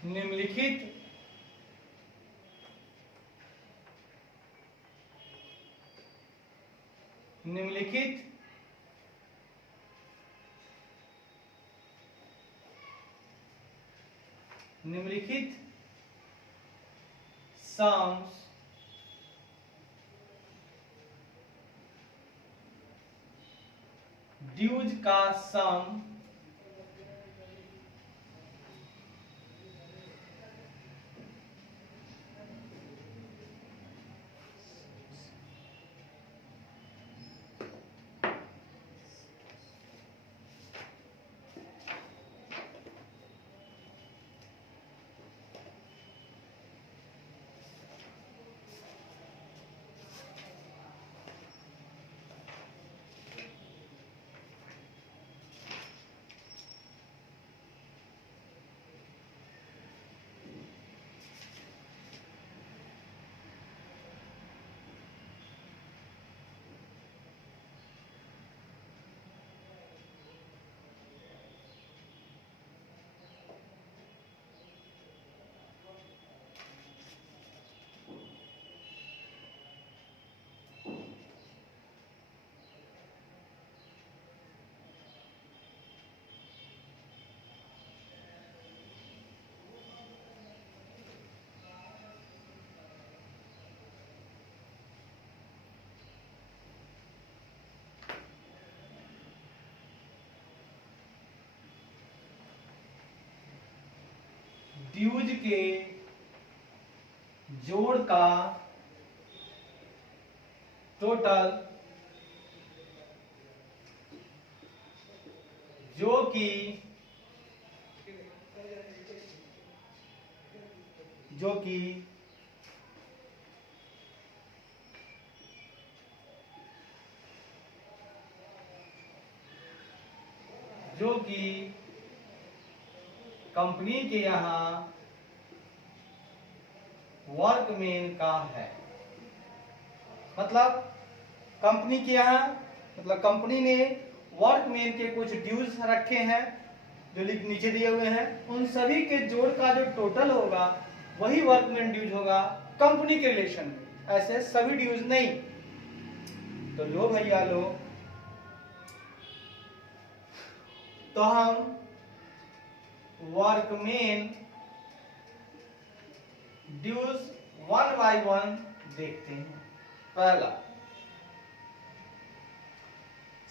निम्नलिखित निम्नलिखित निम्नलिखित सम्स ड्यूज का सम ड्यूज के जोड़ का टोटल जो कि जो कि जो कि कंपनी के यहां वर्कमैन का है। मतलब कंपनी के यहां, मतलब कंपनी ने वर्कमैन के कुछ ड्यूज रखे हैं जो नीचे दिए हुए हैं, उन सभी के जोड़ का जो टोटल होगा वही वर्कमैन ड्यूज होगा कंपनी के रिलेशन में, ऐसे सभी ड्यूज नहीं। तो लो भैया लो, तो हम workman dues one by one देखते हैं। पहला,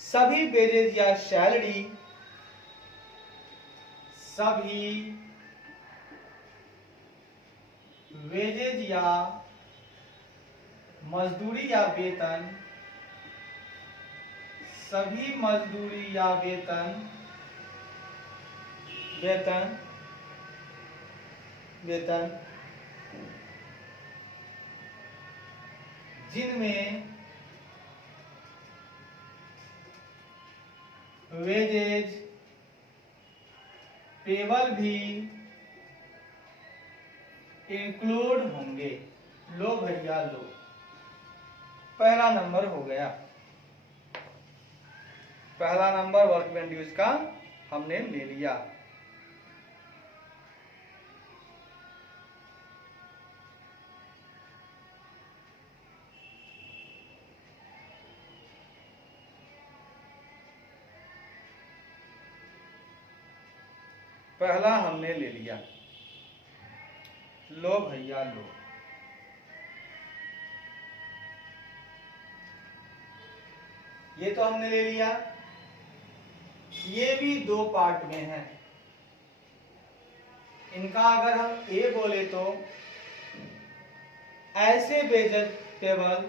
सभी वेजेज या सैलरी, सभी वेजेज या मजदूरी या वेतन, सभी मजदूरी या वेतन वेतन वेतन जिनमें वेजेज पेबल भी इंक्लूड होंगे। लो भैया लो, पहला नंबर हो गया। पहला नंबर वर्कमेंट ड्यूज का हमने ले लिया। पहला हमने ले लिया। लो भैया लो, ये तो हमने ले लिया। ये भी दो पार्ट में है। इनका अगर हम ए बोले तो ऐसे वेजिटेबल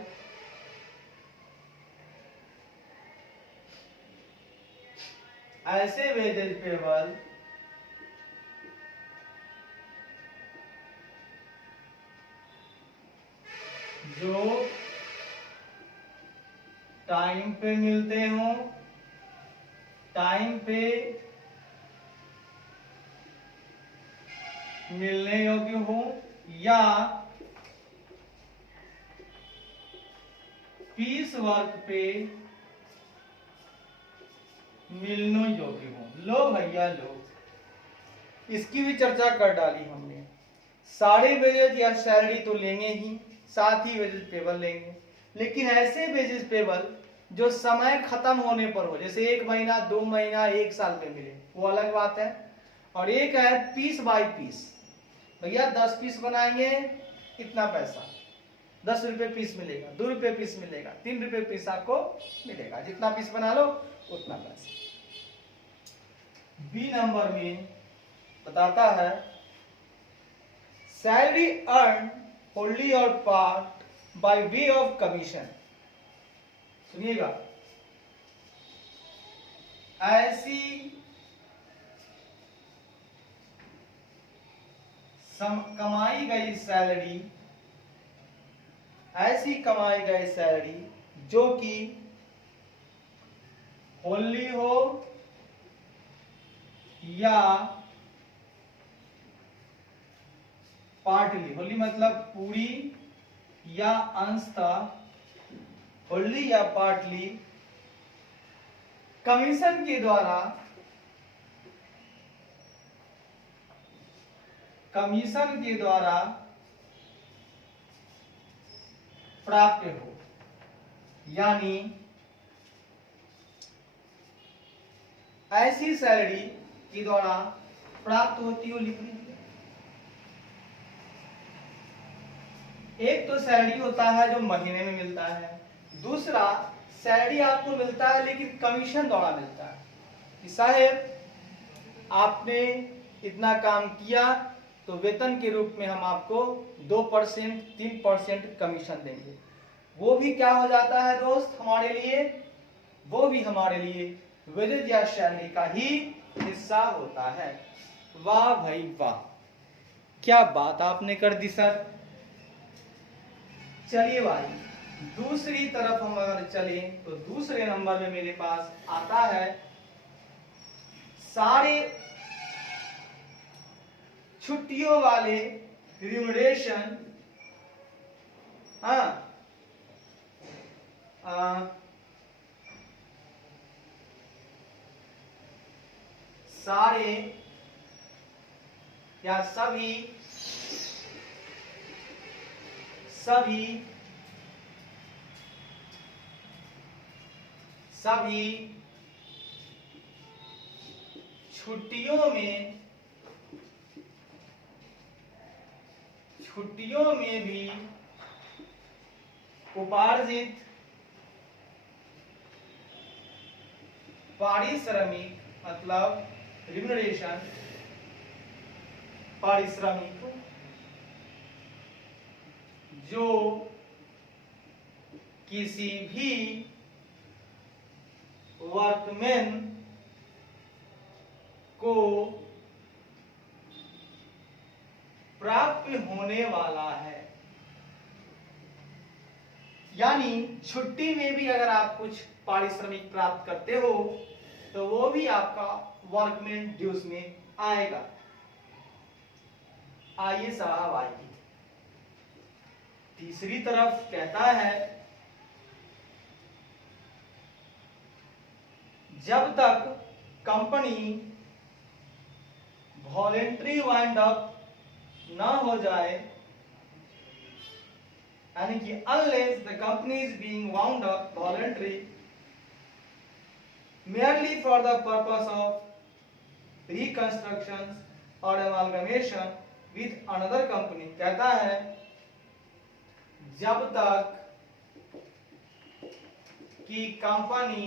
जो टाइम पे मिलते हो, टाइम पे मिलने योग्य हो, या पीस वर्क पे मिलने योग्य हो। लो भैया लो, इसकी भी चर्चा कर डाली हमने। सारे वेजेज या सैलरी तो लेंगे ही, साथ ही वेजेज पेबल लेंगे, लेकिन ऐसे वेजेज पेबल जो समय खत्म होने पर हो, जैसे 1 महीना 2 महीना 1 साल पे मिले, वो अलग बात है। और एक है पीस बाय पीस, भैया 10 पीस बनाएंगे इतना पैसा, 10 रुपए पीस मिलेगा, 2 रुपए पीस मिलेगा, 3 रुपए पीस आपको मिलेगा, जितना पीस बना लो उतना पैसा। बी नंबर में बताता है सैलरी अर्न होल्ली और part by way of commission. सुनिएगा, ऐसी कमाई गई सैलरी जो कि होल्ली हो या पार्टली, होली मतलब पूरी या अंशतः, होली या पार्टली कमीशन के द्वारा प्राप्त हो, यानी ऐसी सैलरी के द्वारा प्राप्त होती हो लिखनी। एक तो सैलरी होता है जो महीने में मिलता है, दूसरा सैलरी आपको मिलता है लेकिन कमीशन द्वारा मिलता है कि साहेब आपने इतना काम किया तो वेतन के रूप में हम आपको 2% 3% कमीशन देंगे। वो भी क्या हो जाता है दोस्त हमारे लिए, वो भी हमारे लिए वेजेज या सैलरी का ही हिस्सा होता है। वाह भाई वाह, क्या बात आपने कर दी सर। चलिए भाई दूसरी तरफ हम अगर चले तो दूसरे नंबर में मेरे पास आता है सारे छुट्टियों वाले रिम्यूनरेशन, सारे या सभी छुट्टियों में भी उपार्जित पारिश्रमिक मतलब रिम्यूनरेशन, पारिश्रमिक जो किसी भी वर्कमैन को प्राप्त होने वाला है, यानी छुट्टी में भी अगर आप कुछ पारिश्रमिक प्राप्त करते हो तो वो भी आपका वर्कमैन ड्यूज में आएगा। आइए साहब आइए, तीसरी तरफ कहता है जब तक कंपनी वॉलेंट्री वाइंड अप ना हो जाए, यानी कि unless the company is being wound up voluntary merely for the purpose of reconstruction or amalgamation with another company, कहता है जब तक कि कंपनी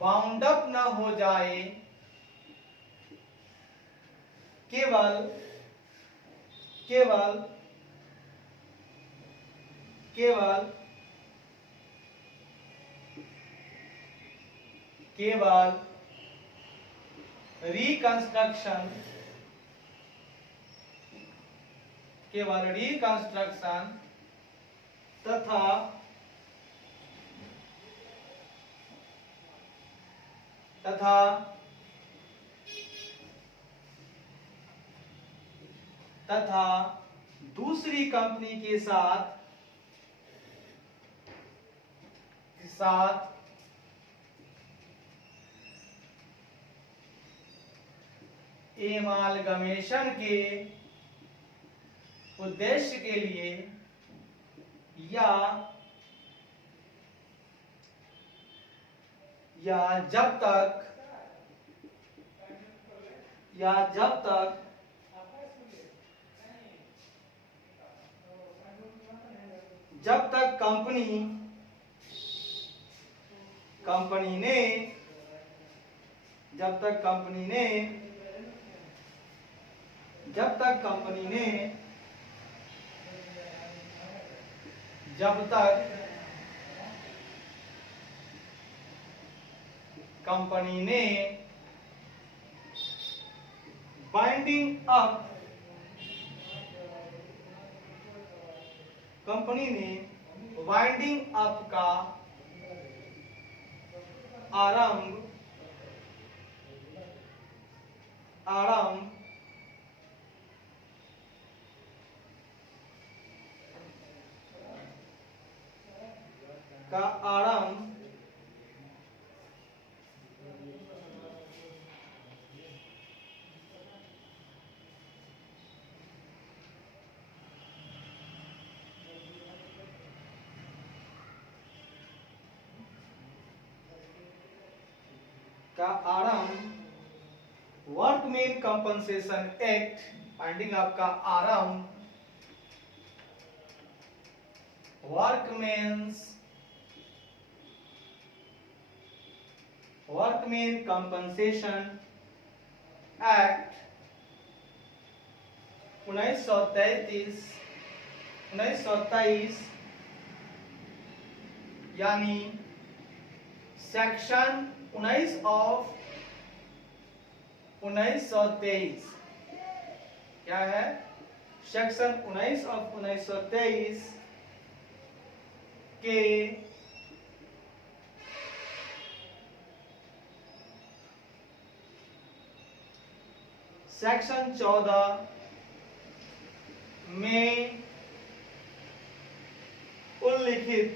बाउंड अप ना हो जाए, केवल रिकंस्ट्रक्शन तथा दूसरी कंपनी के साथ एमालगमेशन के उद्देश्य के लिए या जब तक कंपनी ने बाइंडिंग अप का आरंभ workman compensation act binding up का आरंभ वर्कमैन कंपनसेशन एक्ट 1923 यानी सेक्शन 19 ऑफ 1923 क्या है? सेक्शन 19 ऑफ 1923 के सेक्शन 14 में उल्लिखित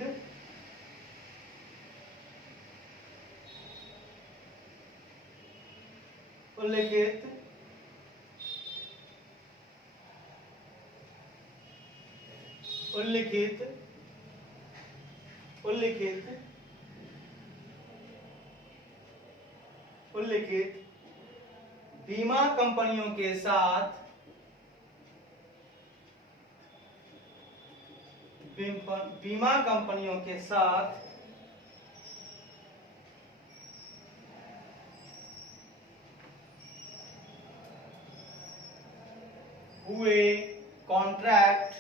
बीमा कंपनियों के साथ हुए कॉन्ट्रैक्ट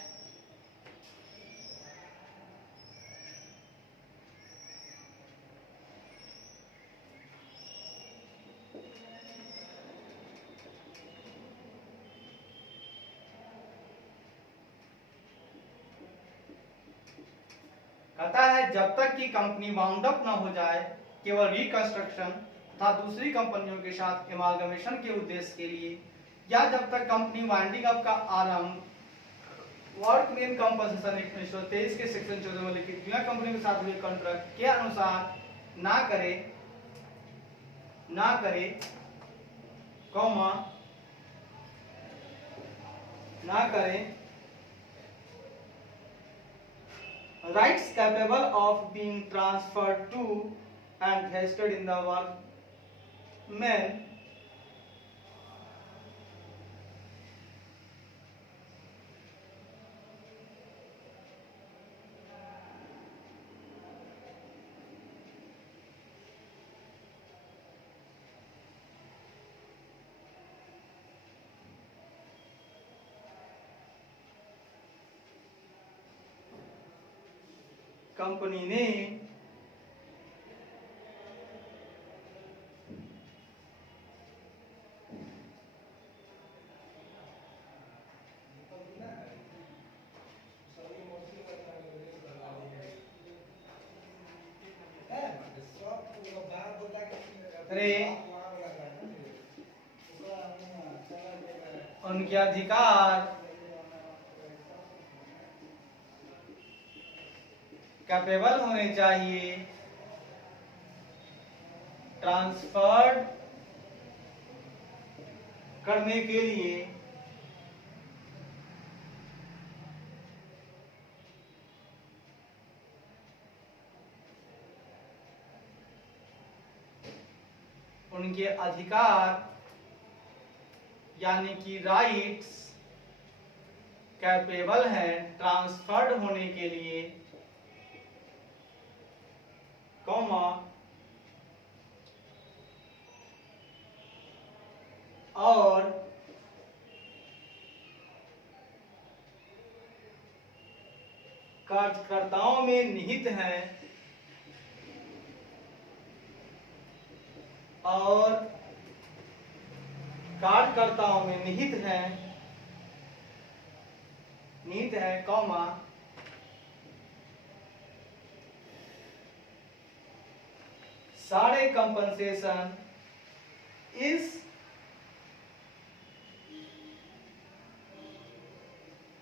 कहता है जब तक कि कंपनी वाउंड अप ना हो जाए, केवल रिकंस्ट्रक्शन तथा दूसरी कंपनियों के साथ एमालगमेशन के उद्देश्य के लिए, या जब तक कंपनी वाइंडिंग अप का आरंभ वर्कमैन कंपनसेशन एक्ट 1923 के सेक्शन 14 में लिखित बीमा कंपनी के साथ हुए कॉन्ट्रैक्ट के अनुसार ना करे कौमा ना करे rights capable of being transferred to and vested in the workman company ने उनके अधिकार कैपेबल होने चाहिए ट्रांसफर्ड करने के लिए उनके अधिकार यानी कि राइट्स कैपेबल हैं ट्रांसफर्ड होने के लिए, कॉमा और कार्यकर्ताओं में निहित हैं और कार्यकर्ताओं में निहित है कॉमा सारे कंपनसेशन इस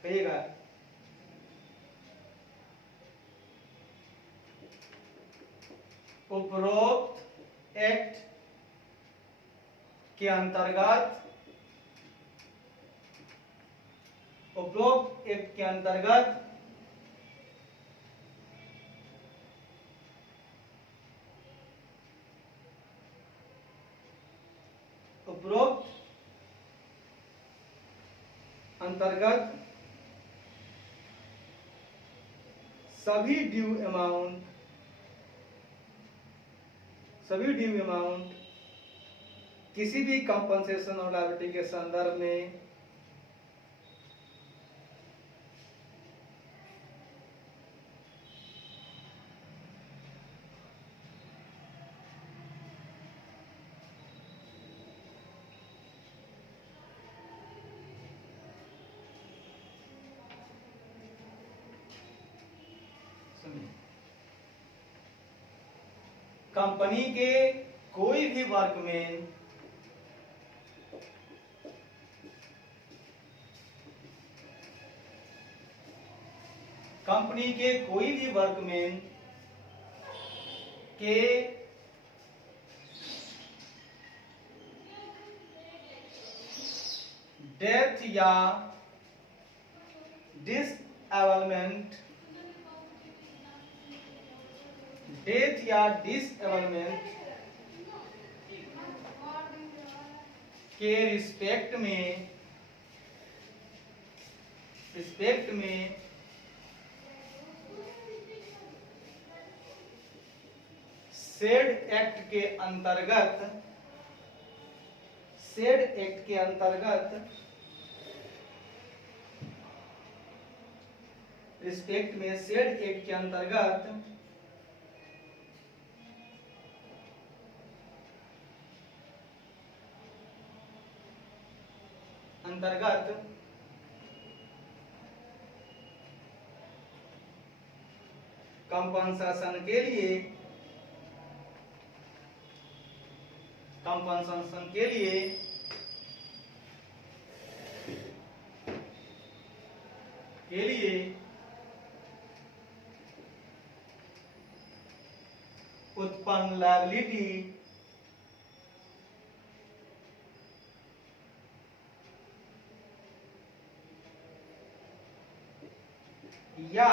कहिएगा उपरोक्त एक्ट के अंतर्गत उपरोक्त एक्ट के अंतर्गत सभी ड्यू अमाउंट किसी भी कंपनसेशन और लायबिलिटी के संदर्भ में कंपनी के कोई भी वर्कमैन के डेथ या डिसएबलमेंट के रिस्पेक्ट में सेड एक्ट के अंतर्गत कंपनसेशन के लिए उत्पन्न लायबिलिटी या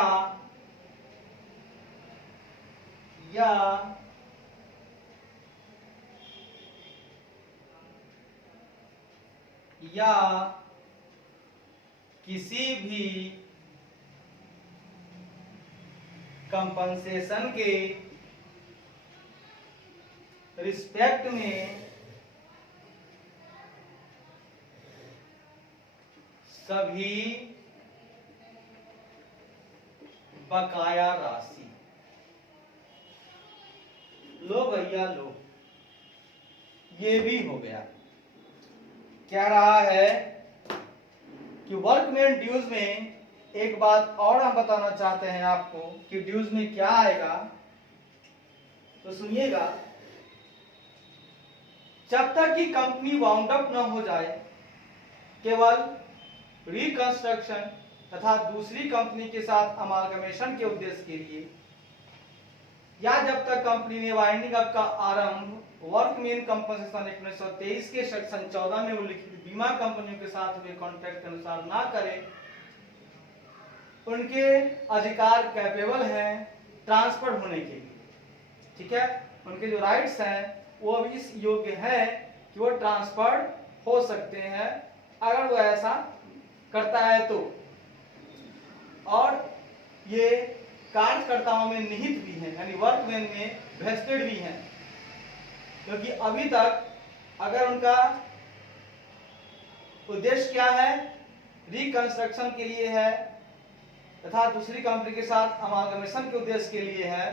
किसी भी कंपनसेशन के रिस्पेक्ट में सभी बकाया राशि। लो भैया लो, ये भी हो गया। क्या रहा है कि वर्कमैन ड्यूज में एक बात और हम बताना चाहते हैं आपको कि ड्यूज में क्या आएगा, तो सुनिएगा। जब तक कि कंपनी वाउंड अप न हो जाए, केवल रिकंस्ट्रक्शन तथा दूसरी कंपनी के साथ अमालगमेशन के उद्देश्य के लिए, या जब तक कंपनी ने वाइंडिंग अप का आरंभ वर्कमैन कंपनसेशन एक्ट 1923 के सेक्शन 14 में उल्लिखित बीमा कंपनियों के साथ हुए कॉन्ट्रैक्ट के अनुसार ना करे, उनके अधिकार कैपेबल हैं ट्रांसफर होने के लिए। ठीक है, उनके जो राइट्स हैं वो भी इस योग्य है कि वो ट्रांसफर हो सकते हैं अगर वो ऐसा करता है तो। और ये कार्यकर्ताओं में निहित भी हैं, यानी वर्कमैन में वेस्टेड भी हैं, क्योंकि अभी तक अगर उनका उद्देश्य क्या है, रिकंस्ट्रक्शन के लिए है तथा दूसरी कंपनी के साथ अमालगमेशन के उद्देश्य के लिए है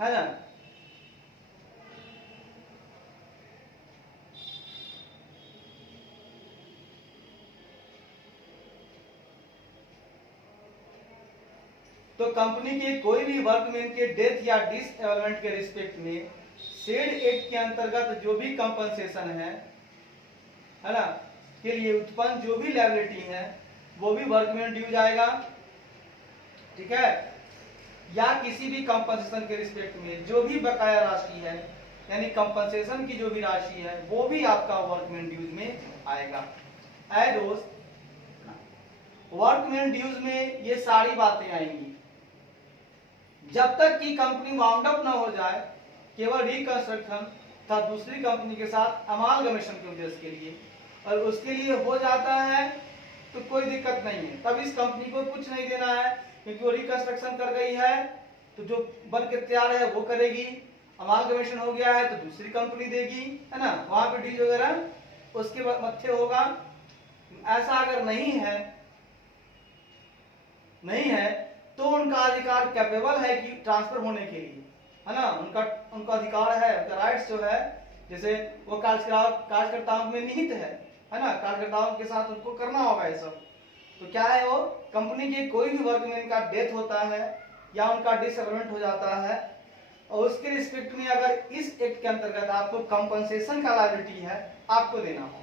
ना। तो कंपनी के कोई भी वर्कमैन के डेथ या डिसएबलमेंट के रिस्पेक्ट में सेड एक्ट के अंतर्गत जो भी कंपनसेशन है ना, के लिए उत्पन्न जो भी लायबिलिटी है वो भी वर्कमैन ड्यू जाएगा। ठीक है, या किसी भी कंपनसेशन के रिस्पेक्ट में जो भी बकाया राशि है, यानी कंपनसेशन की जो भी राशि है वो भी आपका वर्कमैन ड्यूज में आएगा। ऐ दोस्त, वर्कमैन ड्यूज में ये सारी बातें आएंगी जब तक कि कंपनी वाउंड अप ना हो जाए, केवल रिकंस्ट्रक्शन तथा दूसरी कंपनी के साथ अमालगमेशन के उद्देश्य के लिए, और उसके लिए हो जाता है तो कोई दिक्कत नहीं है, तब इस कंपनी को कुछ नहीं देना है, क्योंकि वो रिकंस्ट्रक्शन कर गई है तो जो बन के तैयार है वो करेगी, अमालगमेशन हो गया है तो दूसरी कंपनी देगी, है ना, वहां पे डीज वगैरह उसके मत्थे होगा। ऐसा अगर नहीं है तो उनका अधिकार कैपेबल है कि ट्रांसफर होने के लिए, है ना, उनका अधिकार है, उनका राइट्स जो है, जैसे वो कार्यकर्ताओं में निहित है ना, कार्यकर्ताओं के साथ उनको करना होगा ये सब। तो क्या है, वो कंपनी के कोई भी वर्कमैन का डेथ होता है या उनका डिसएबलमेंट हो जाता है और उसके रिस्पेक्ट में अगर इस एक्ट के अंतर्गत आपको कंपनसेशन का लायबिलिटी है, आपको देना होगा।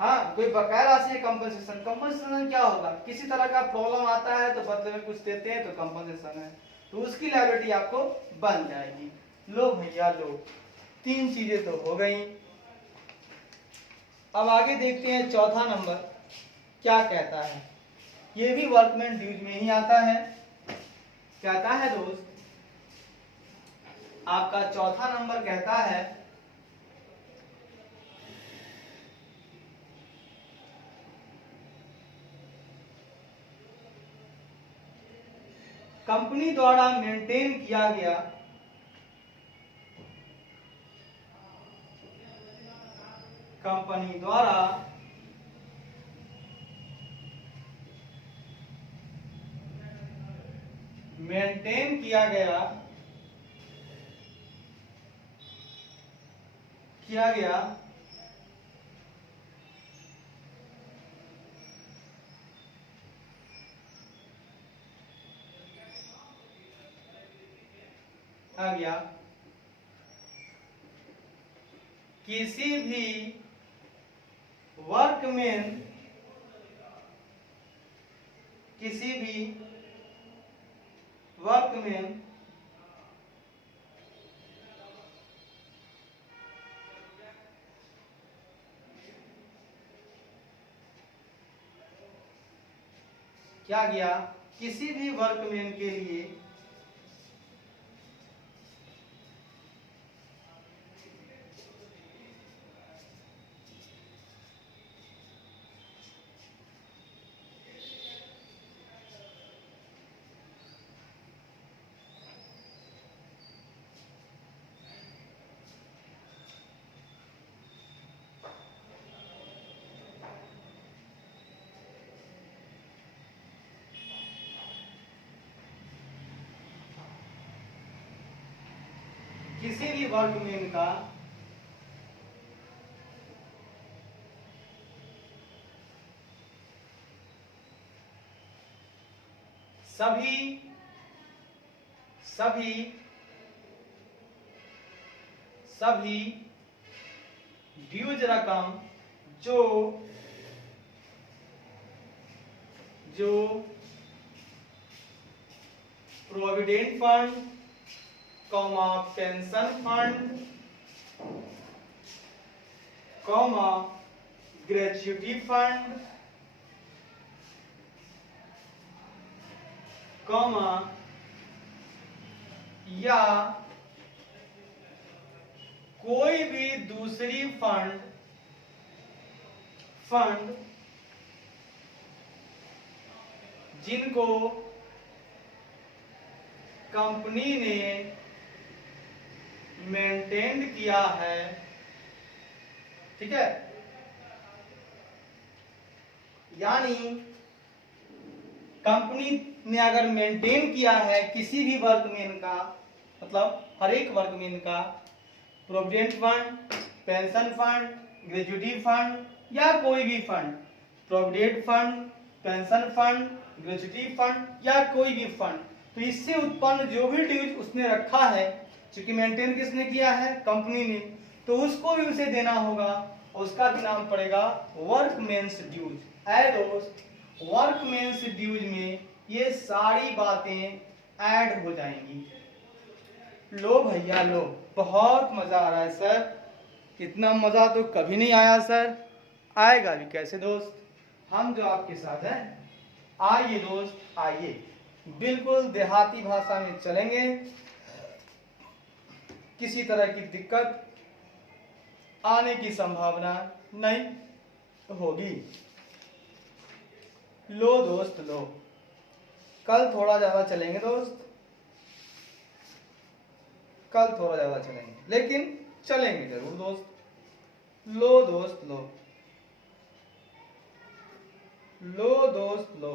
हाँ, कोई बकाया राशि है, कंपनसेशन क्या होगा, किसी तरह का प्रॉब्लम आता है तो बदले में कुछ देते हैं तो कंपनसेशन है, तो उसकी लायबिलिटी आपको बन जाएगी। लो भैया लो, 3 चीजें तो हो गई। अब आगे देखते हैं चौथा नंबर क्या कहता है। ये भी वर्कमैन ड्यूज में ही आता है। कहता है दोस्त, आपका चौथा नंबर कहता है कंपनी द्वारा मेंटेन किया गया कंपनी द्वारा मेंटेन किया गया आ गया किसी भी वर्कमैन क्या गया किसी भी वर्कमैन के लिए का सभी ड्यूज रकम जो provident fund, pension fund, gratuity fund, या कोई भी दूसरी फंड जिनको कंपनी ने मेंटेन किया है, ठीक है, यानी कंपनी ने अगर मेंटेन किया है किसी भी वर्कमैन का, मतलब हर एक वर्कमैन का provident fund, pension fund, gratuity fund या कोई भी fund, provident fund, pension fund, gratuity fund या कोई भी फंड, तो इससे उत्पन्न जो भी ड्यूज उसने रखा है, क्योंकि मेंटेन किसने किया है, कंपनी ने, तो उसको भी उसे देना होगा, उसका भी नाम पड़ेगा वर्कमेंस ड्यूज। ऐ दोस्त, वर्कमेंस ड्यूज में ये सारी बातें ऐड हो जाएंगी। लो भैया लो, बहुत मजा आ रहा है सर, इतना मजा तो कभी नहीं आया सर, आएगा भी कैसे दोस्त, हम जो आपके साथ हैं। आइए दोस्त आइए, बिल्कुल देहाती भाषा में चलेंगे, किसी तरह की दिक्कत आने की संभावना नहीं होगी। लो दोस्त लो, कल थोड़ा ज्यादा चलेंगे दोस्त, कल थोड़ा ज्यादा चलेंगे, लेकिन चलेंगे जरूर दोस्त। लो दोस्त लो, लो दोस्त लो,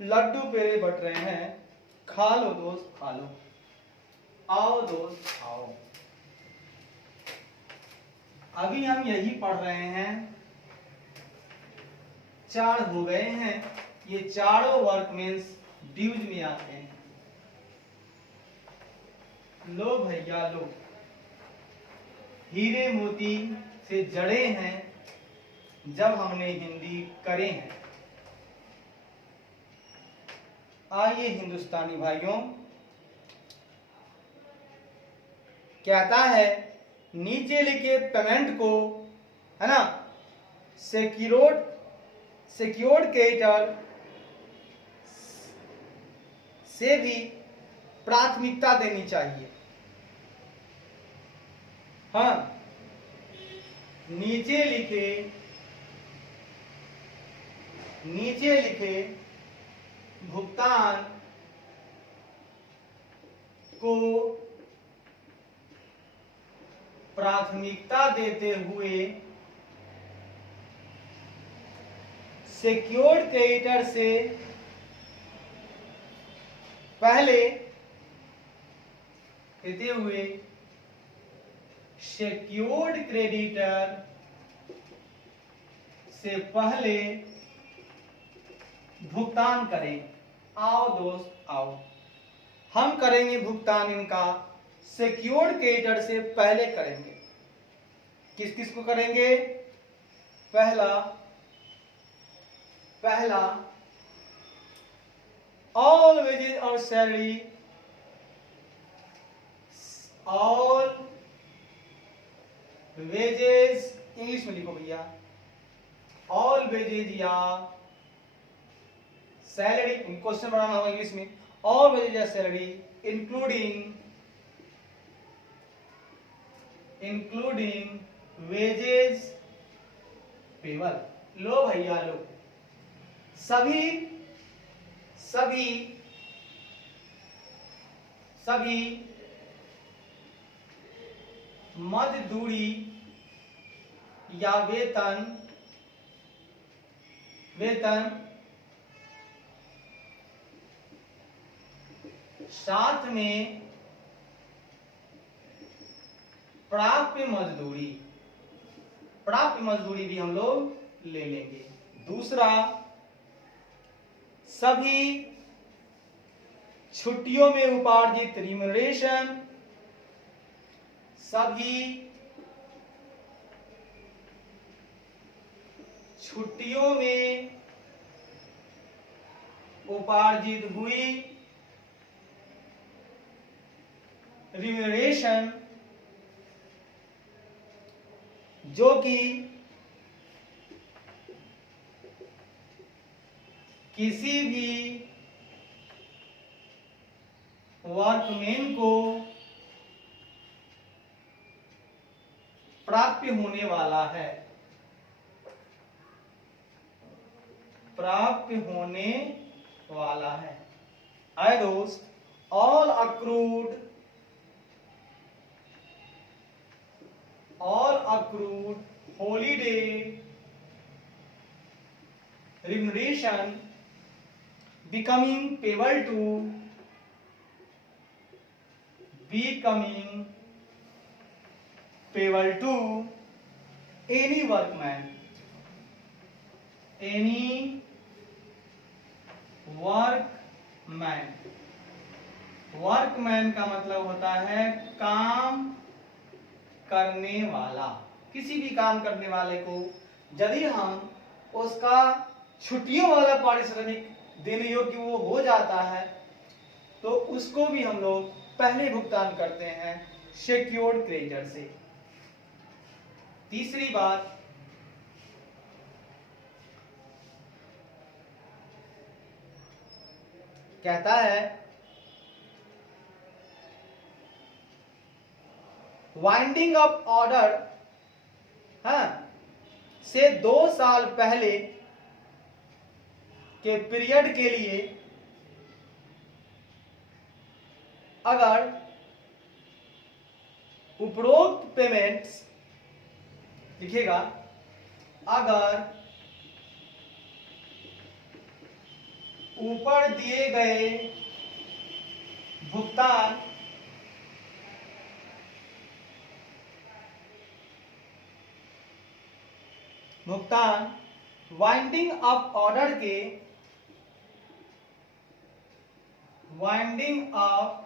लड्डू पेड़े बट रहे हैं, खा लो दोस्त खा लो, आओ दोस्त आओ। अभी हम यही पढ़ रहे हैं, 4 हो गए हैं, ये चारों वर्कमेंस ड्यूज में आते हैं। लो भैया लो, हीरे मोती से जड़े हैं जब हमने हिंदी करे हैं। आइए हिंदुस्तानी भाइयों, कहता है नीचे लिखे पेमेंट को, है ना, सिक्योर्ड क्रेडिटर से भी प्राथमिकता देनी चाहिए। हाँ, नीचे लिखे भुगतान को प्राथमिकता देते हुए सिक्योर्ड क्रेडिटर से पहले देते हुए सिक्योर्ड क्रेडिटर से पहले भुगतान करें। आओ दोस्त आओ, हम करेंगे भुगतान इनका सिक्योर्ड क्रेडिटर से पहले करेंगे। किस किस को करेंगे? पहला ऑल वेजेस और सैलरी, ऑल वेजेस इंग्लिश में लिखो भैया, ऑल वेजेज या सैलरी, क्वेश्चन बनाना होगा इंग्लिश में, ऑल वेजेज या सैलरी इंक्लूडिंग वेजेस पेबल। लो भैया लो, सभी सभी सभी मजदूरी या वेतन साथ में प्राप्य मजदूरी भी हम लोग ले लेंगे। दूसरा, सभी छुट्टियों में उपार्जित रिम्यूनरेशन, सभी छुट्टियों में उपार्जित हुई रिम्यूनरेशन जो कि किसी भी वर्कमैन को प्राप्य होने वाला है। आए दोस्त, all accrued holiday remuneration becoming payable to any workman का मतलब होता है काम करने वाला। किसी भी काम करने वाले को यदि हम उसका छुट्टियों वाला पारिश्रमिक देने योग्य वो हो जाता है तो उसको भी हम लोग पहले भुगतान करते हैं सिक्योर्ड क्रेडिटर से। तीसरी बात, कहता है वाइंडिंग अप ऑर्डर से 2 साल पहले के पीरियड के लिए अगर उपरोक्त पेमेंट्स लिखेगा, अगर ऊपर दिए गए भुगतान वाइंडिंग अप ऑर्डर के वाइंडिंग अप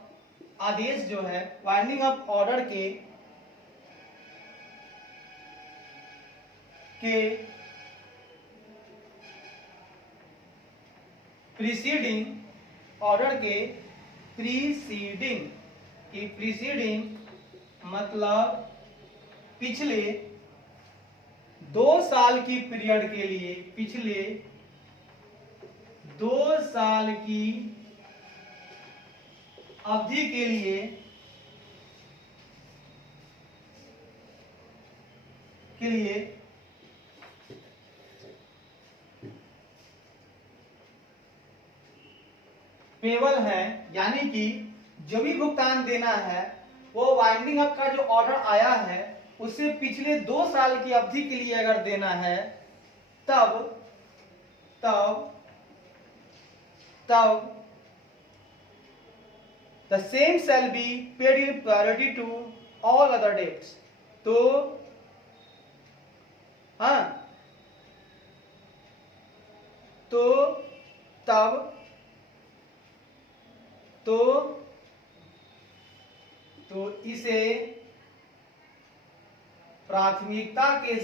आदेश जो है वाइंडिंग अप ऑर्डर के प्रीसीडिंग ऑर्डर के प्रीसीडिंग मतलब पिछले 2 साल की पीरियड के लिए, पिछले 2 साल की अवधि के लिए पेबल है, यानी कि जो भी भुगतान देना है वो वाइंडिंग अप का जो ऑर्डर आया है उससे पिछले 2 साल की अवधि के लिए अगर देना है तब the same shall be paid in priority to all other debts। तो तो इसे प्राथमिकता के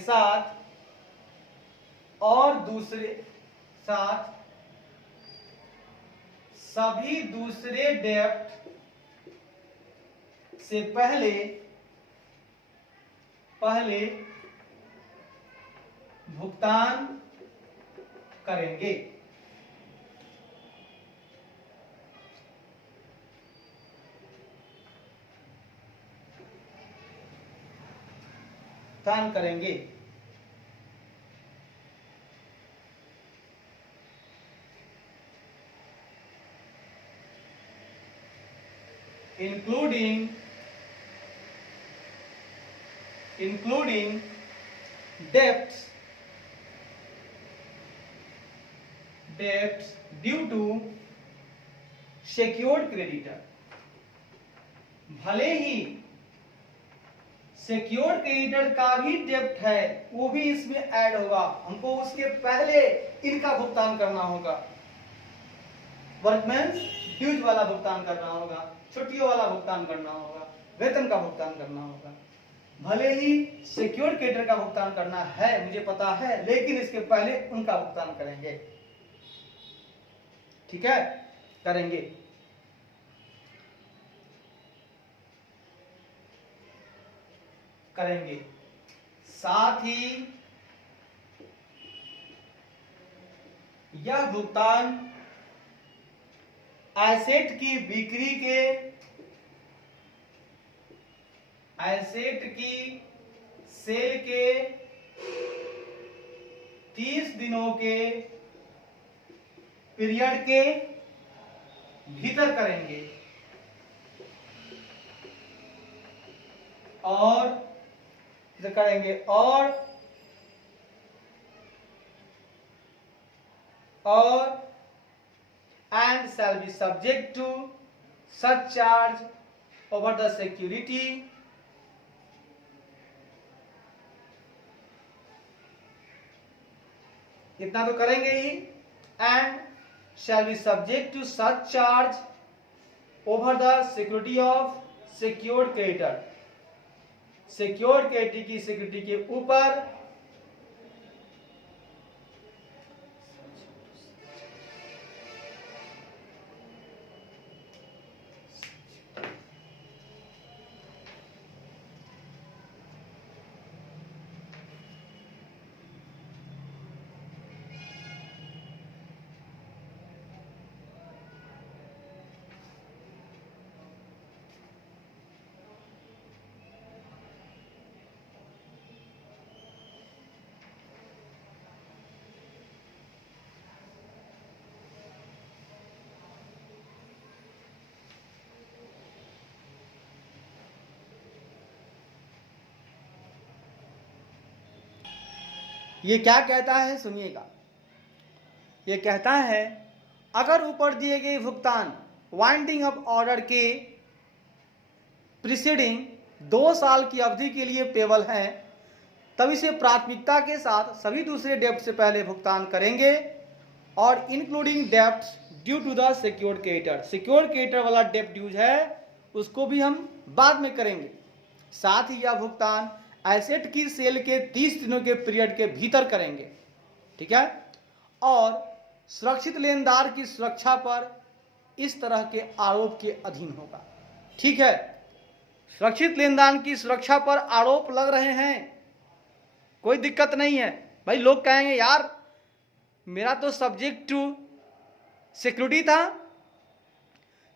साथ और दूसरे साथ सभी दूसरे डेब्ट से पहले भुगतान करेंगे। including debts due to secured creditor। भले ही सिक्योर्ड क्रेडिटर का भी डेब्ट है वो भी इसमें ऐड होगा, हमको उसके पहले इनका भुगतान करना होगा। वर्कमैन्स ड्यूज वाला भुगतान करना होगा, छुट्टियों वाला भुगतान करना होगा, वेतन का भुगतान करना होगा। भले ही सिक्योर्ड क्रेडिटर का भुगतान करना है मुझे पता है, लेकिन इसके पहले उनका भुगतान करेंगे। ठीक है, करेंगे। साथ ही यह भुगतान एसेट की सेल के 30 दिनों के पीरियड के भीतर करेंगे और and shall be subject to such charge over the security इतना तो करेंगे ही, and shall be subject to such charge over the security of secured creditor। Secured creditor की सिक्योरिटी के ऊपर ये क्या कहता है सुनिएगा। ये कहता है अगर ऊपर दिए गए भुगतान वाइंडिंग अप ऑर्डर के प्रीसीडिंग 2 साल की अवधि के लिए पेबल हैं, तब इसे प्राथमिकता के साथ सभी दूसरे डेब्ट से पहले भुगतान करेंगे और including debts due to the secured creditor. Secured creditor वाला डेब्ट ड्यूज है उसको भी हम बाद में करेंगे। साथ ही यह भुगतान एसेट की सेल के 30 दिनों के पीरियड के भीतर करेंगे। ठीक है, और सुरक्षित लेनदार की सुरक्षा पर इस तरह के आरोप के अधीन होगा। ठीक है, सुरक्षित लेनदार की सुरक्षा पर आरोप लग रहे हैं, कोई दिक्कत नहीं है भाई। लोग कहेंगे यार मेरा तो सब्जेक्ट टू सिक्योरिटी था,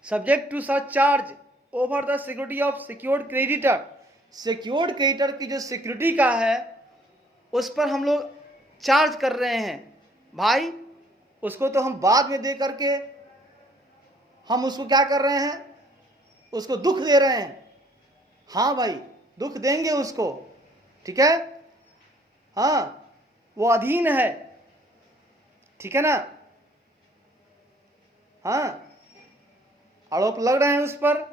subject to such charge over the security of secured creditor. Secured creditor की जो सिक्योरिटी का है उस पर हम लोग चार्ज कर रहे हैं भाई, उसको तो हम बाद में दे करके हम उसको क्या कर रहे हैं, उसको दुख दे रहे हैं। हाँ भाई दुख देंगे उसको, ठीक है, हाँ वो अधीन है, ठीक है ना। हाँ आरोप लग रहे हैं उस पर,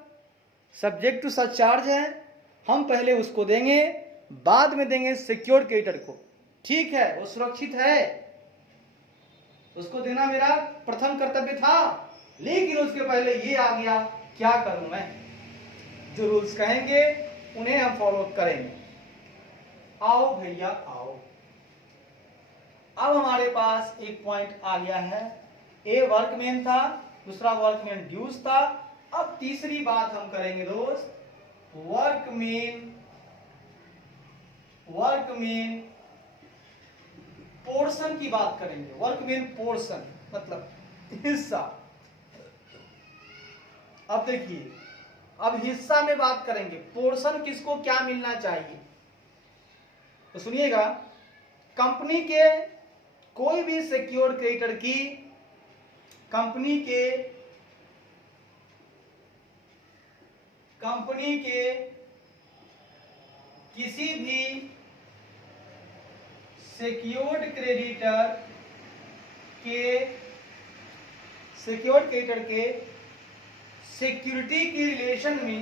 सब्जेक्ट टू सच चार्ज है, हम पहले उसको देंगे बाद में देंगे सिक्योर्ड क्रेडिटर को। ठीक है, वो सुरक्षित है। उसको देना मेरा प्रथम कर्तव्य था, लेकिन उसके पहले ये आ गया, क्या करूं मैं? जो रूल्स कहेंगे उन्हें हम फॉलो करेंगे। आओ भैया आओ, अब हमारे पास एक पॉइंट आ गया है। ए वर्कमैन था, दूसरा वर्कमैन ड्यूज था। अब तीसरी बात हम करेंगे दोस्त, वर्कमैन पोर्शन की बात करेंगे। वर्कमैन पोर्शन मतलब हिस्सा। अब देखिए, अब हिस्सा में बात करेंगे, पोर्शन किसको क्या मिलना चाहिए। तो सुनिएगा, कंपनी के कोई भी सिक्योर्ड क्रेडिटर की, कंपनी के किसी भी सिक्योर्ड क्रेडिटर के सिक्योरिटी की रिलेशन में,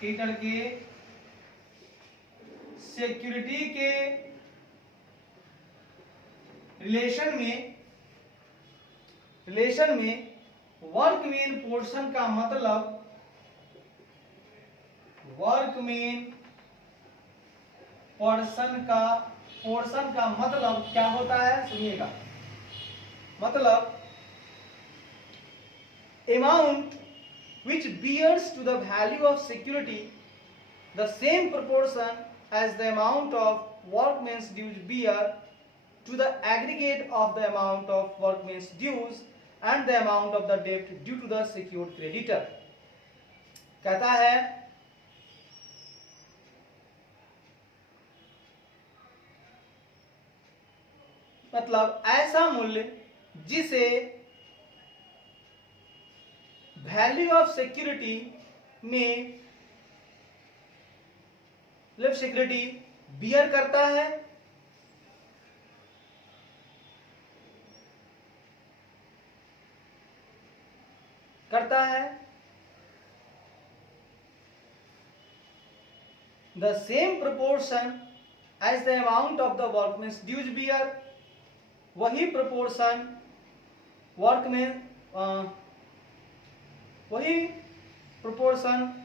क्रेडिटर के सिक्योरिटी के रिलेशन में वर्कमैन पोर्शन का मतलब, वर्कमैन पोर्शन का मतलब क्या होता है, सुनिएगा। मतलब amount which bears to the value of security the same proportion as the amount of workman's dues bear to the aggregate of the amount of workman's dues and the amount of the debt due to the secured creditor। कहता है मतलब ऐसा मूल्य जिसे value of security में, security beer करता है, the same proportion as the amount of the workman's dues bear, वही proportion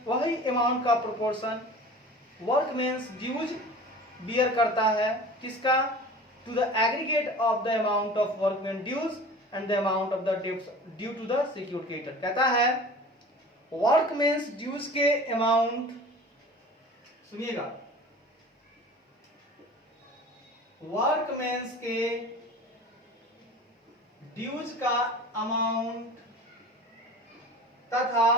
वही अमाउंट का प्रोपोर्शन वर्कमैन्स ड्यूज बियर करता है, किसका, to the aggregate of the amount of workman dues and the amount of the debts due to the secured creditor. कहता है वर्कमैन्स dues के amount, सुनिएगा, वर्कमैन्स के ड्यूज का अमाउंट तथा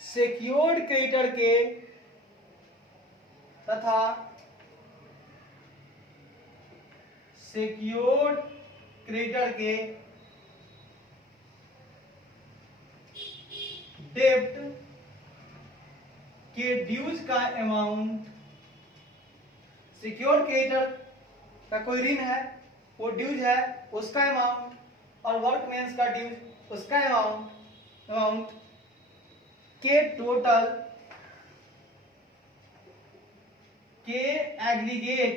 सिक्योर्ड क्रेडिटर के डेब्ट के ड्यूज का अमाउंट, सिक्योर्ड क्रेडिटर का कोई ऋण है, वो ड्यूज है, उसका अमाउंट, और वर्कमैन्स का ड्यूज, उसका अमाउंट के टोटल के एग्रीगेट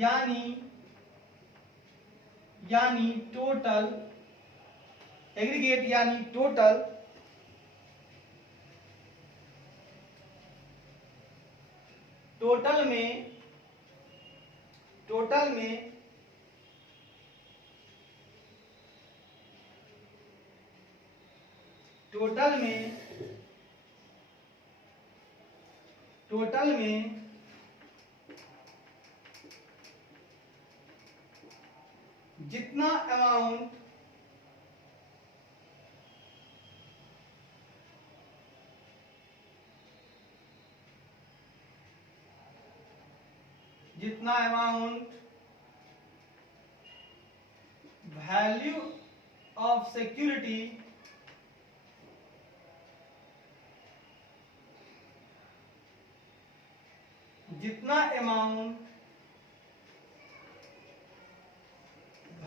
यानी टोटल एग्रीगेट यानी टोटल में जितना amount value of security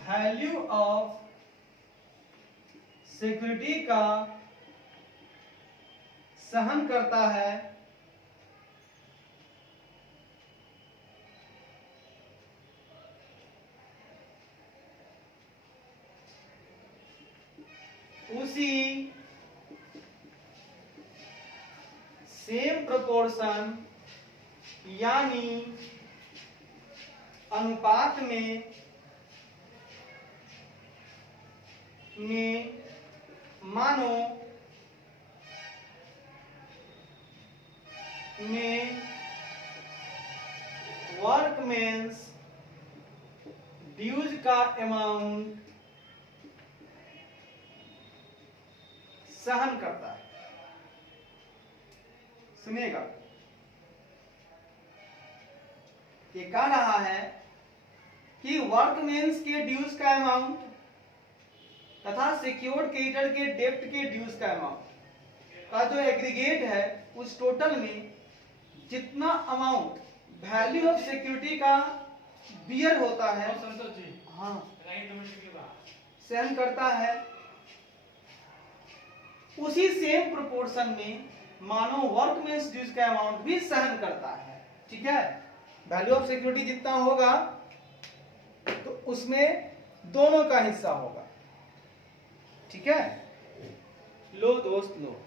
value of security का सहन करता है प्रोपोर्शन यानी अनुपात में मानो में वर्कमेंस ड्यूज का अमाउंट सहन करता है। सुनिएगा, ये कह रहा है कि वर्कमेंस के ड्यूज का अमाउंट तथा सिक्योर्ड क्रेडिटर के डेब्ट के ड्यूज का अमाउंट का जो एग्रीगेट है उस टोटल में जितना अमाउंट वैल्यू ऑफ सिक्योरिटी का बियर होता है, हाँ, सहन करता है, उसी सेम प्रोपोर्शन में मानो वर्कमेंस ड्यूज का अमाउंट भी सहन करता है। ठीक है, वैल्यू ऑफ सिक्योरिटी जितना होगा तो उसमें दोनों का हिस्सा होगा। ठीक है, लो दोस्त लो।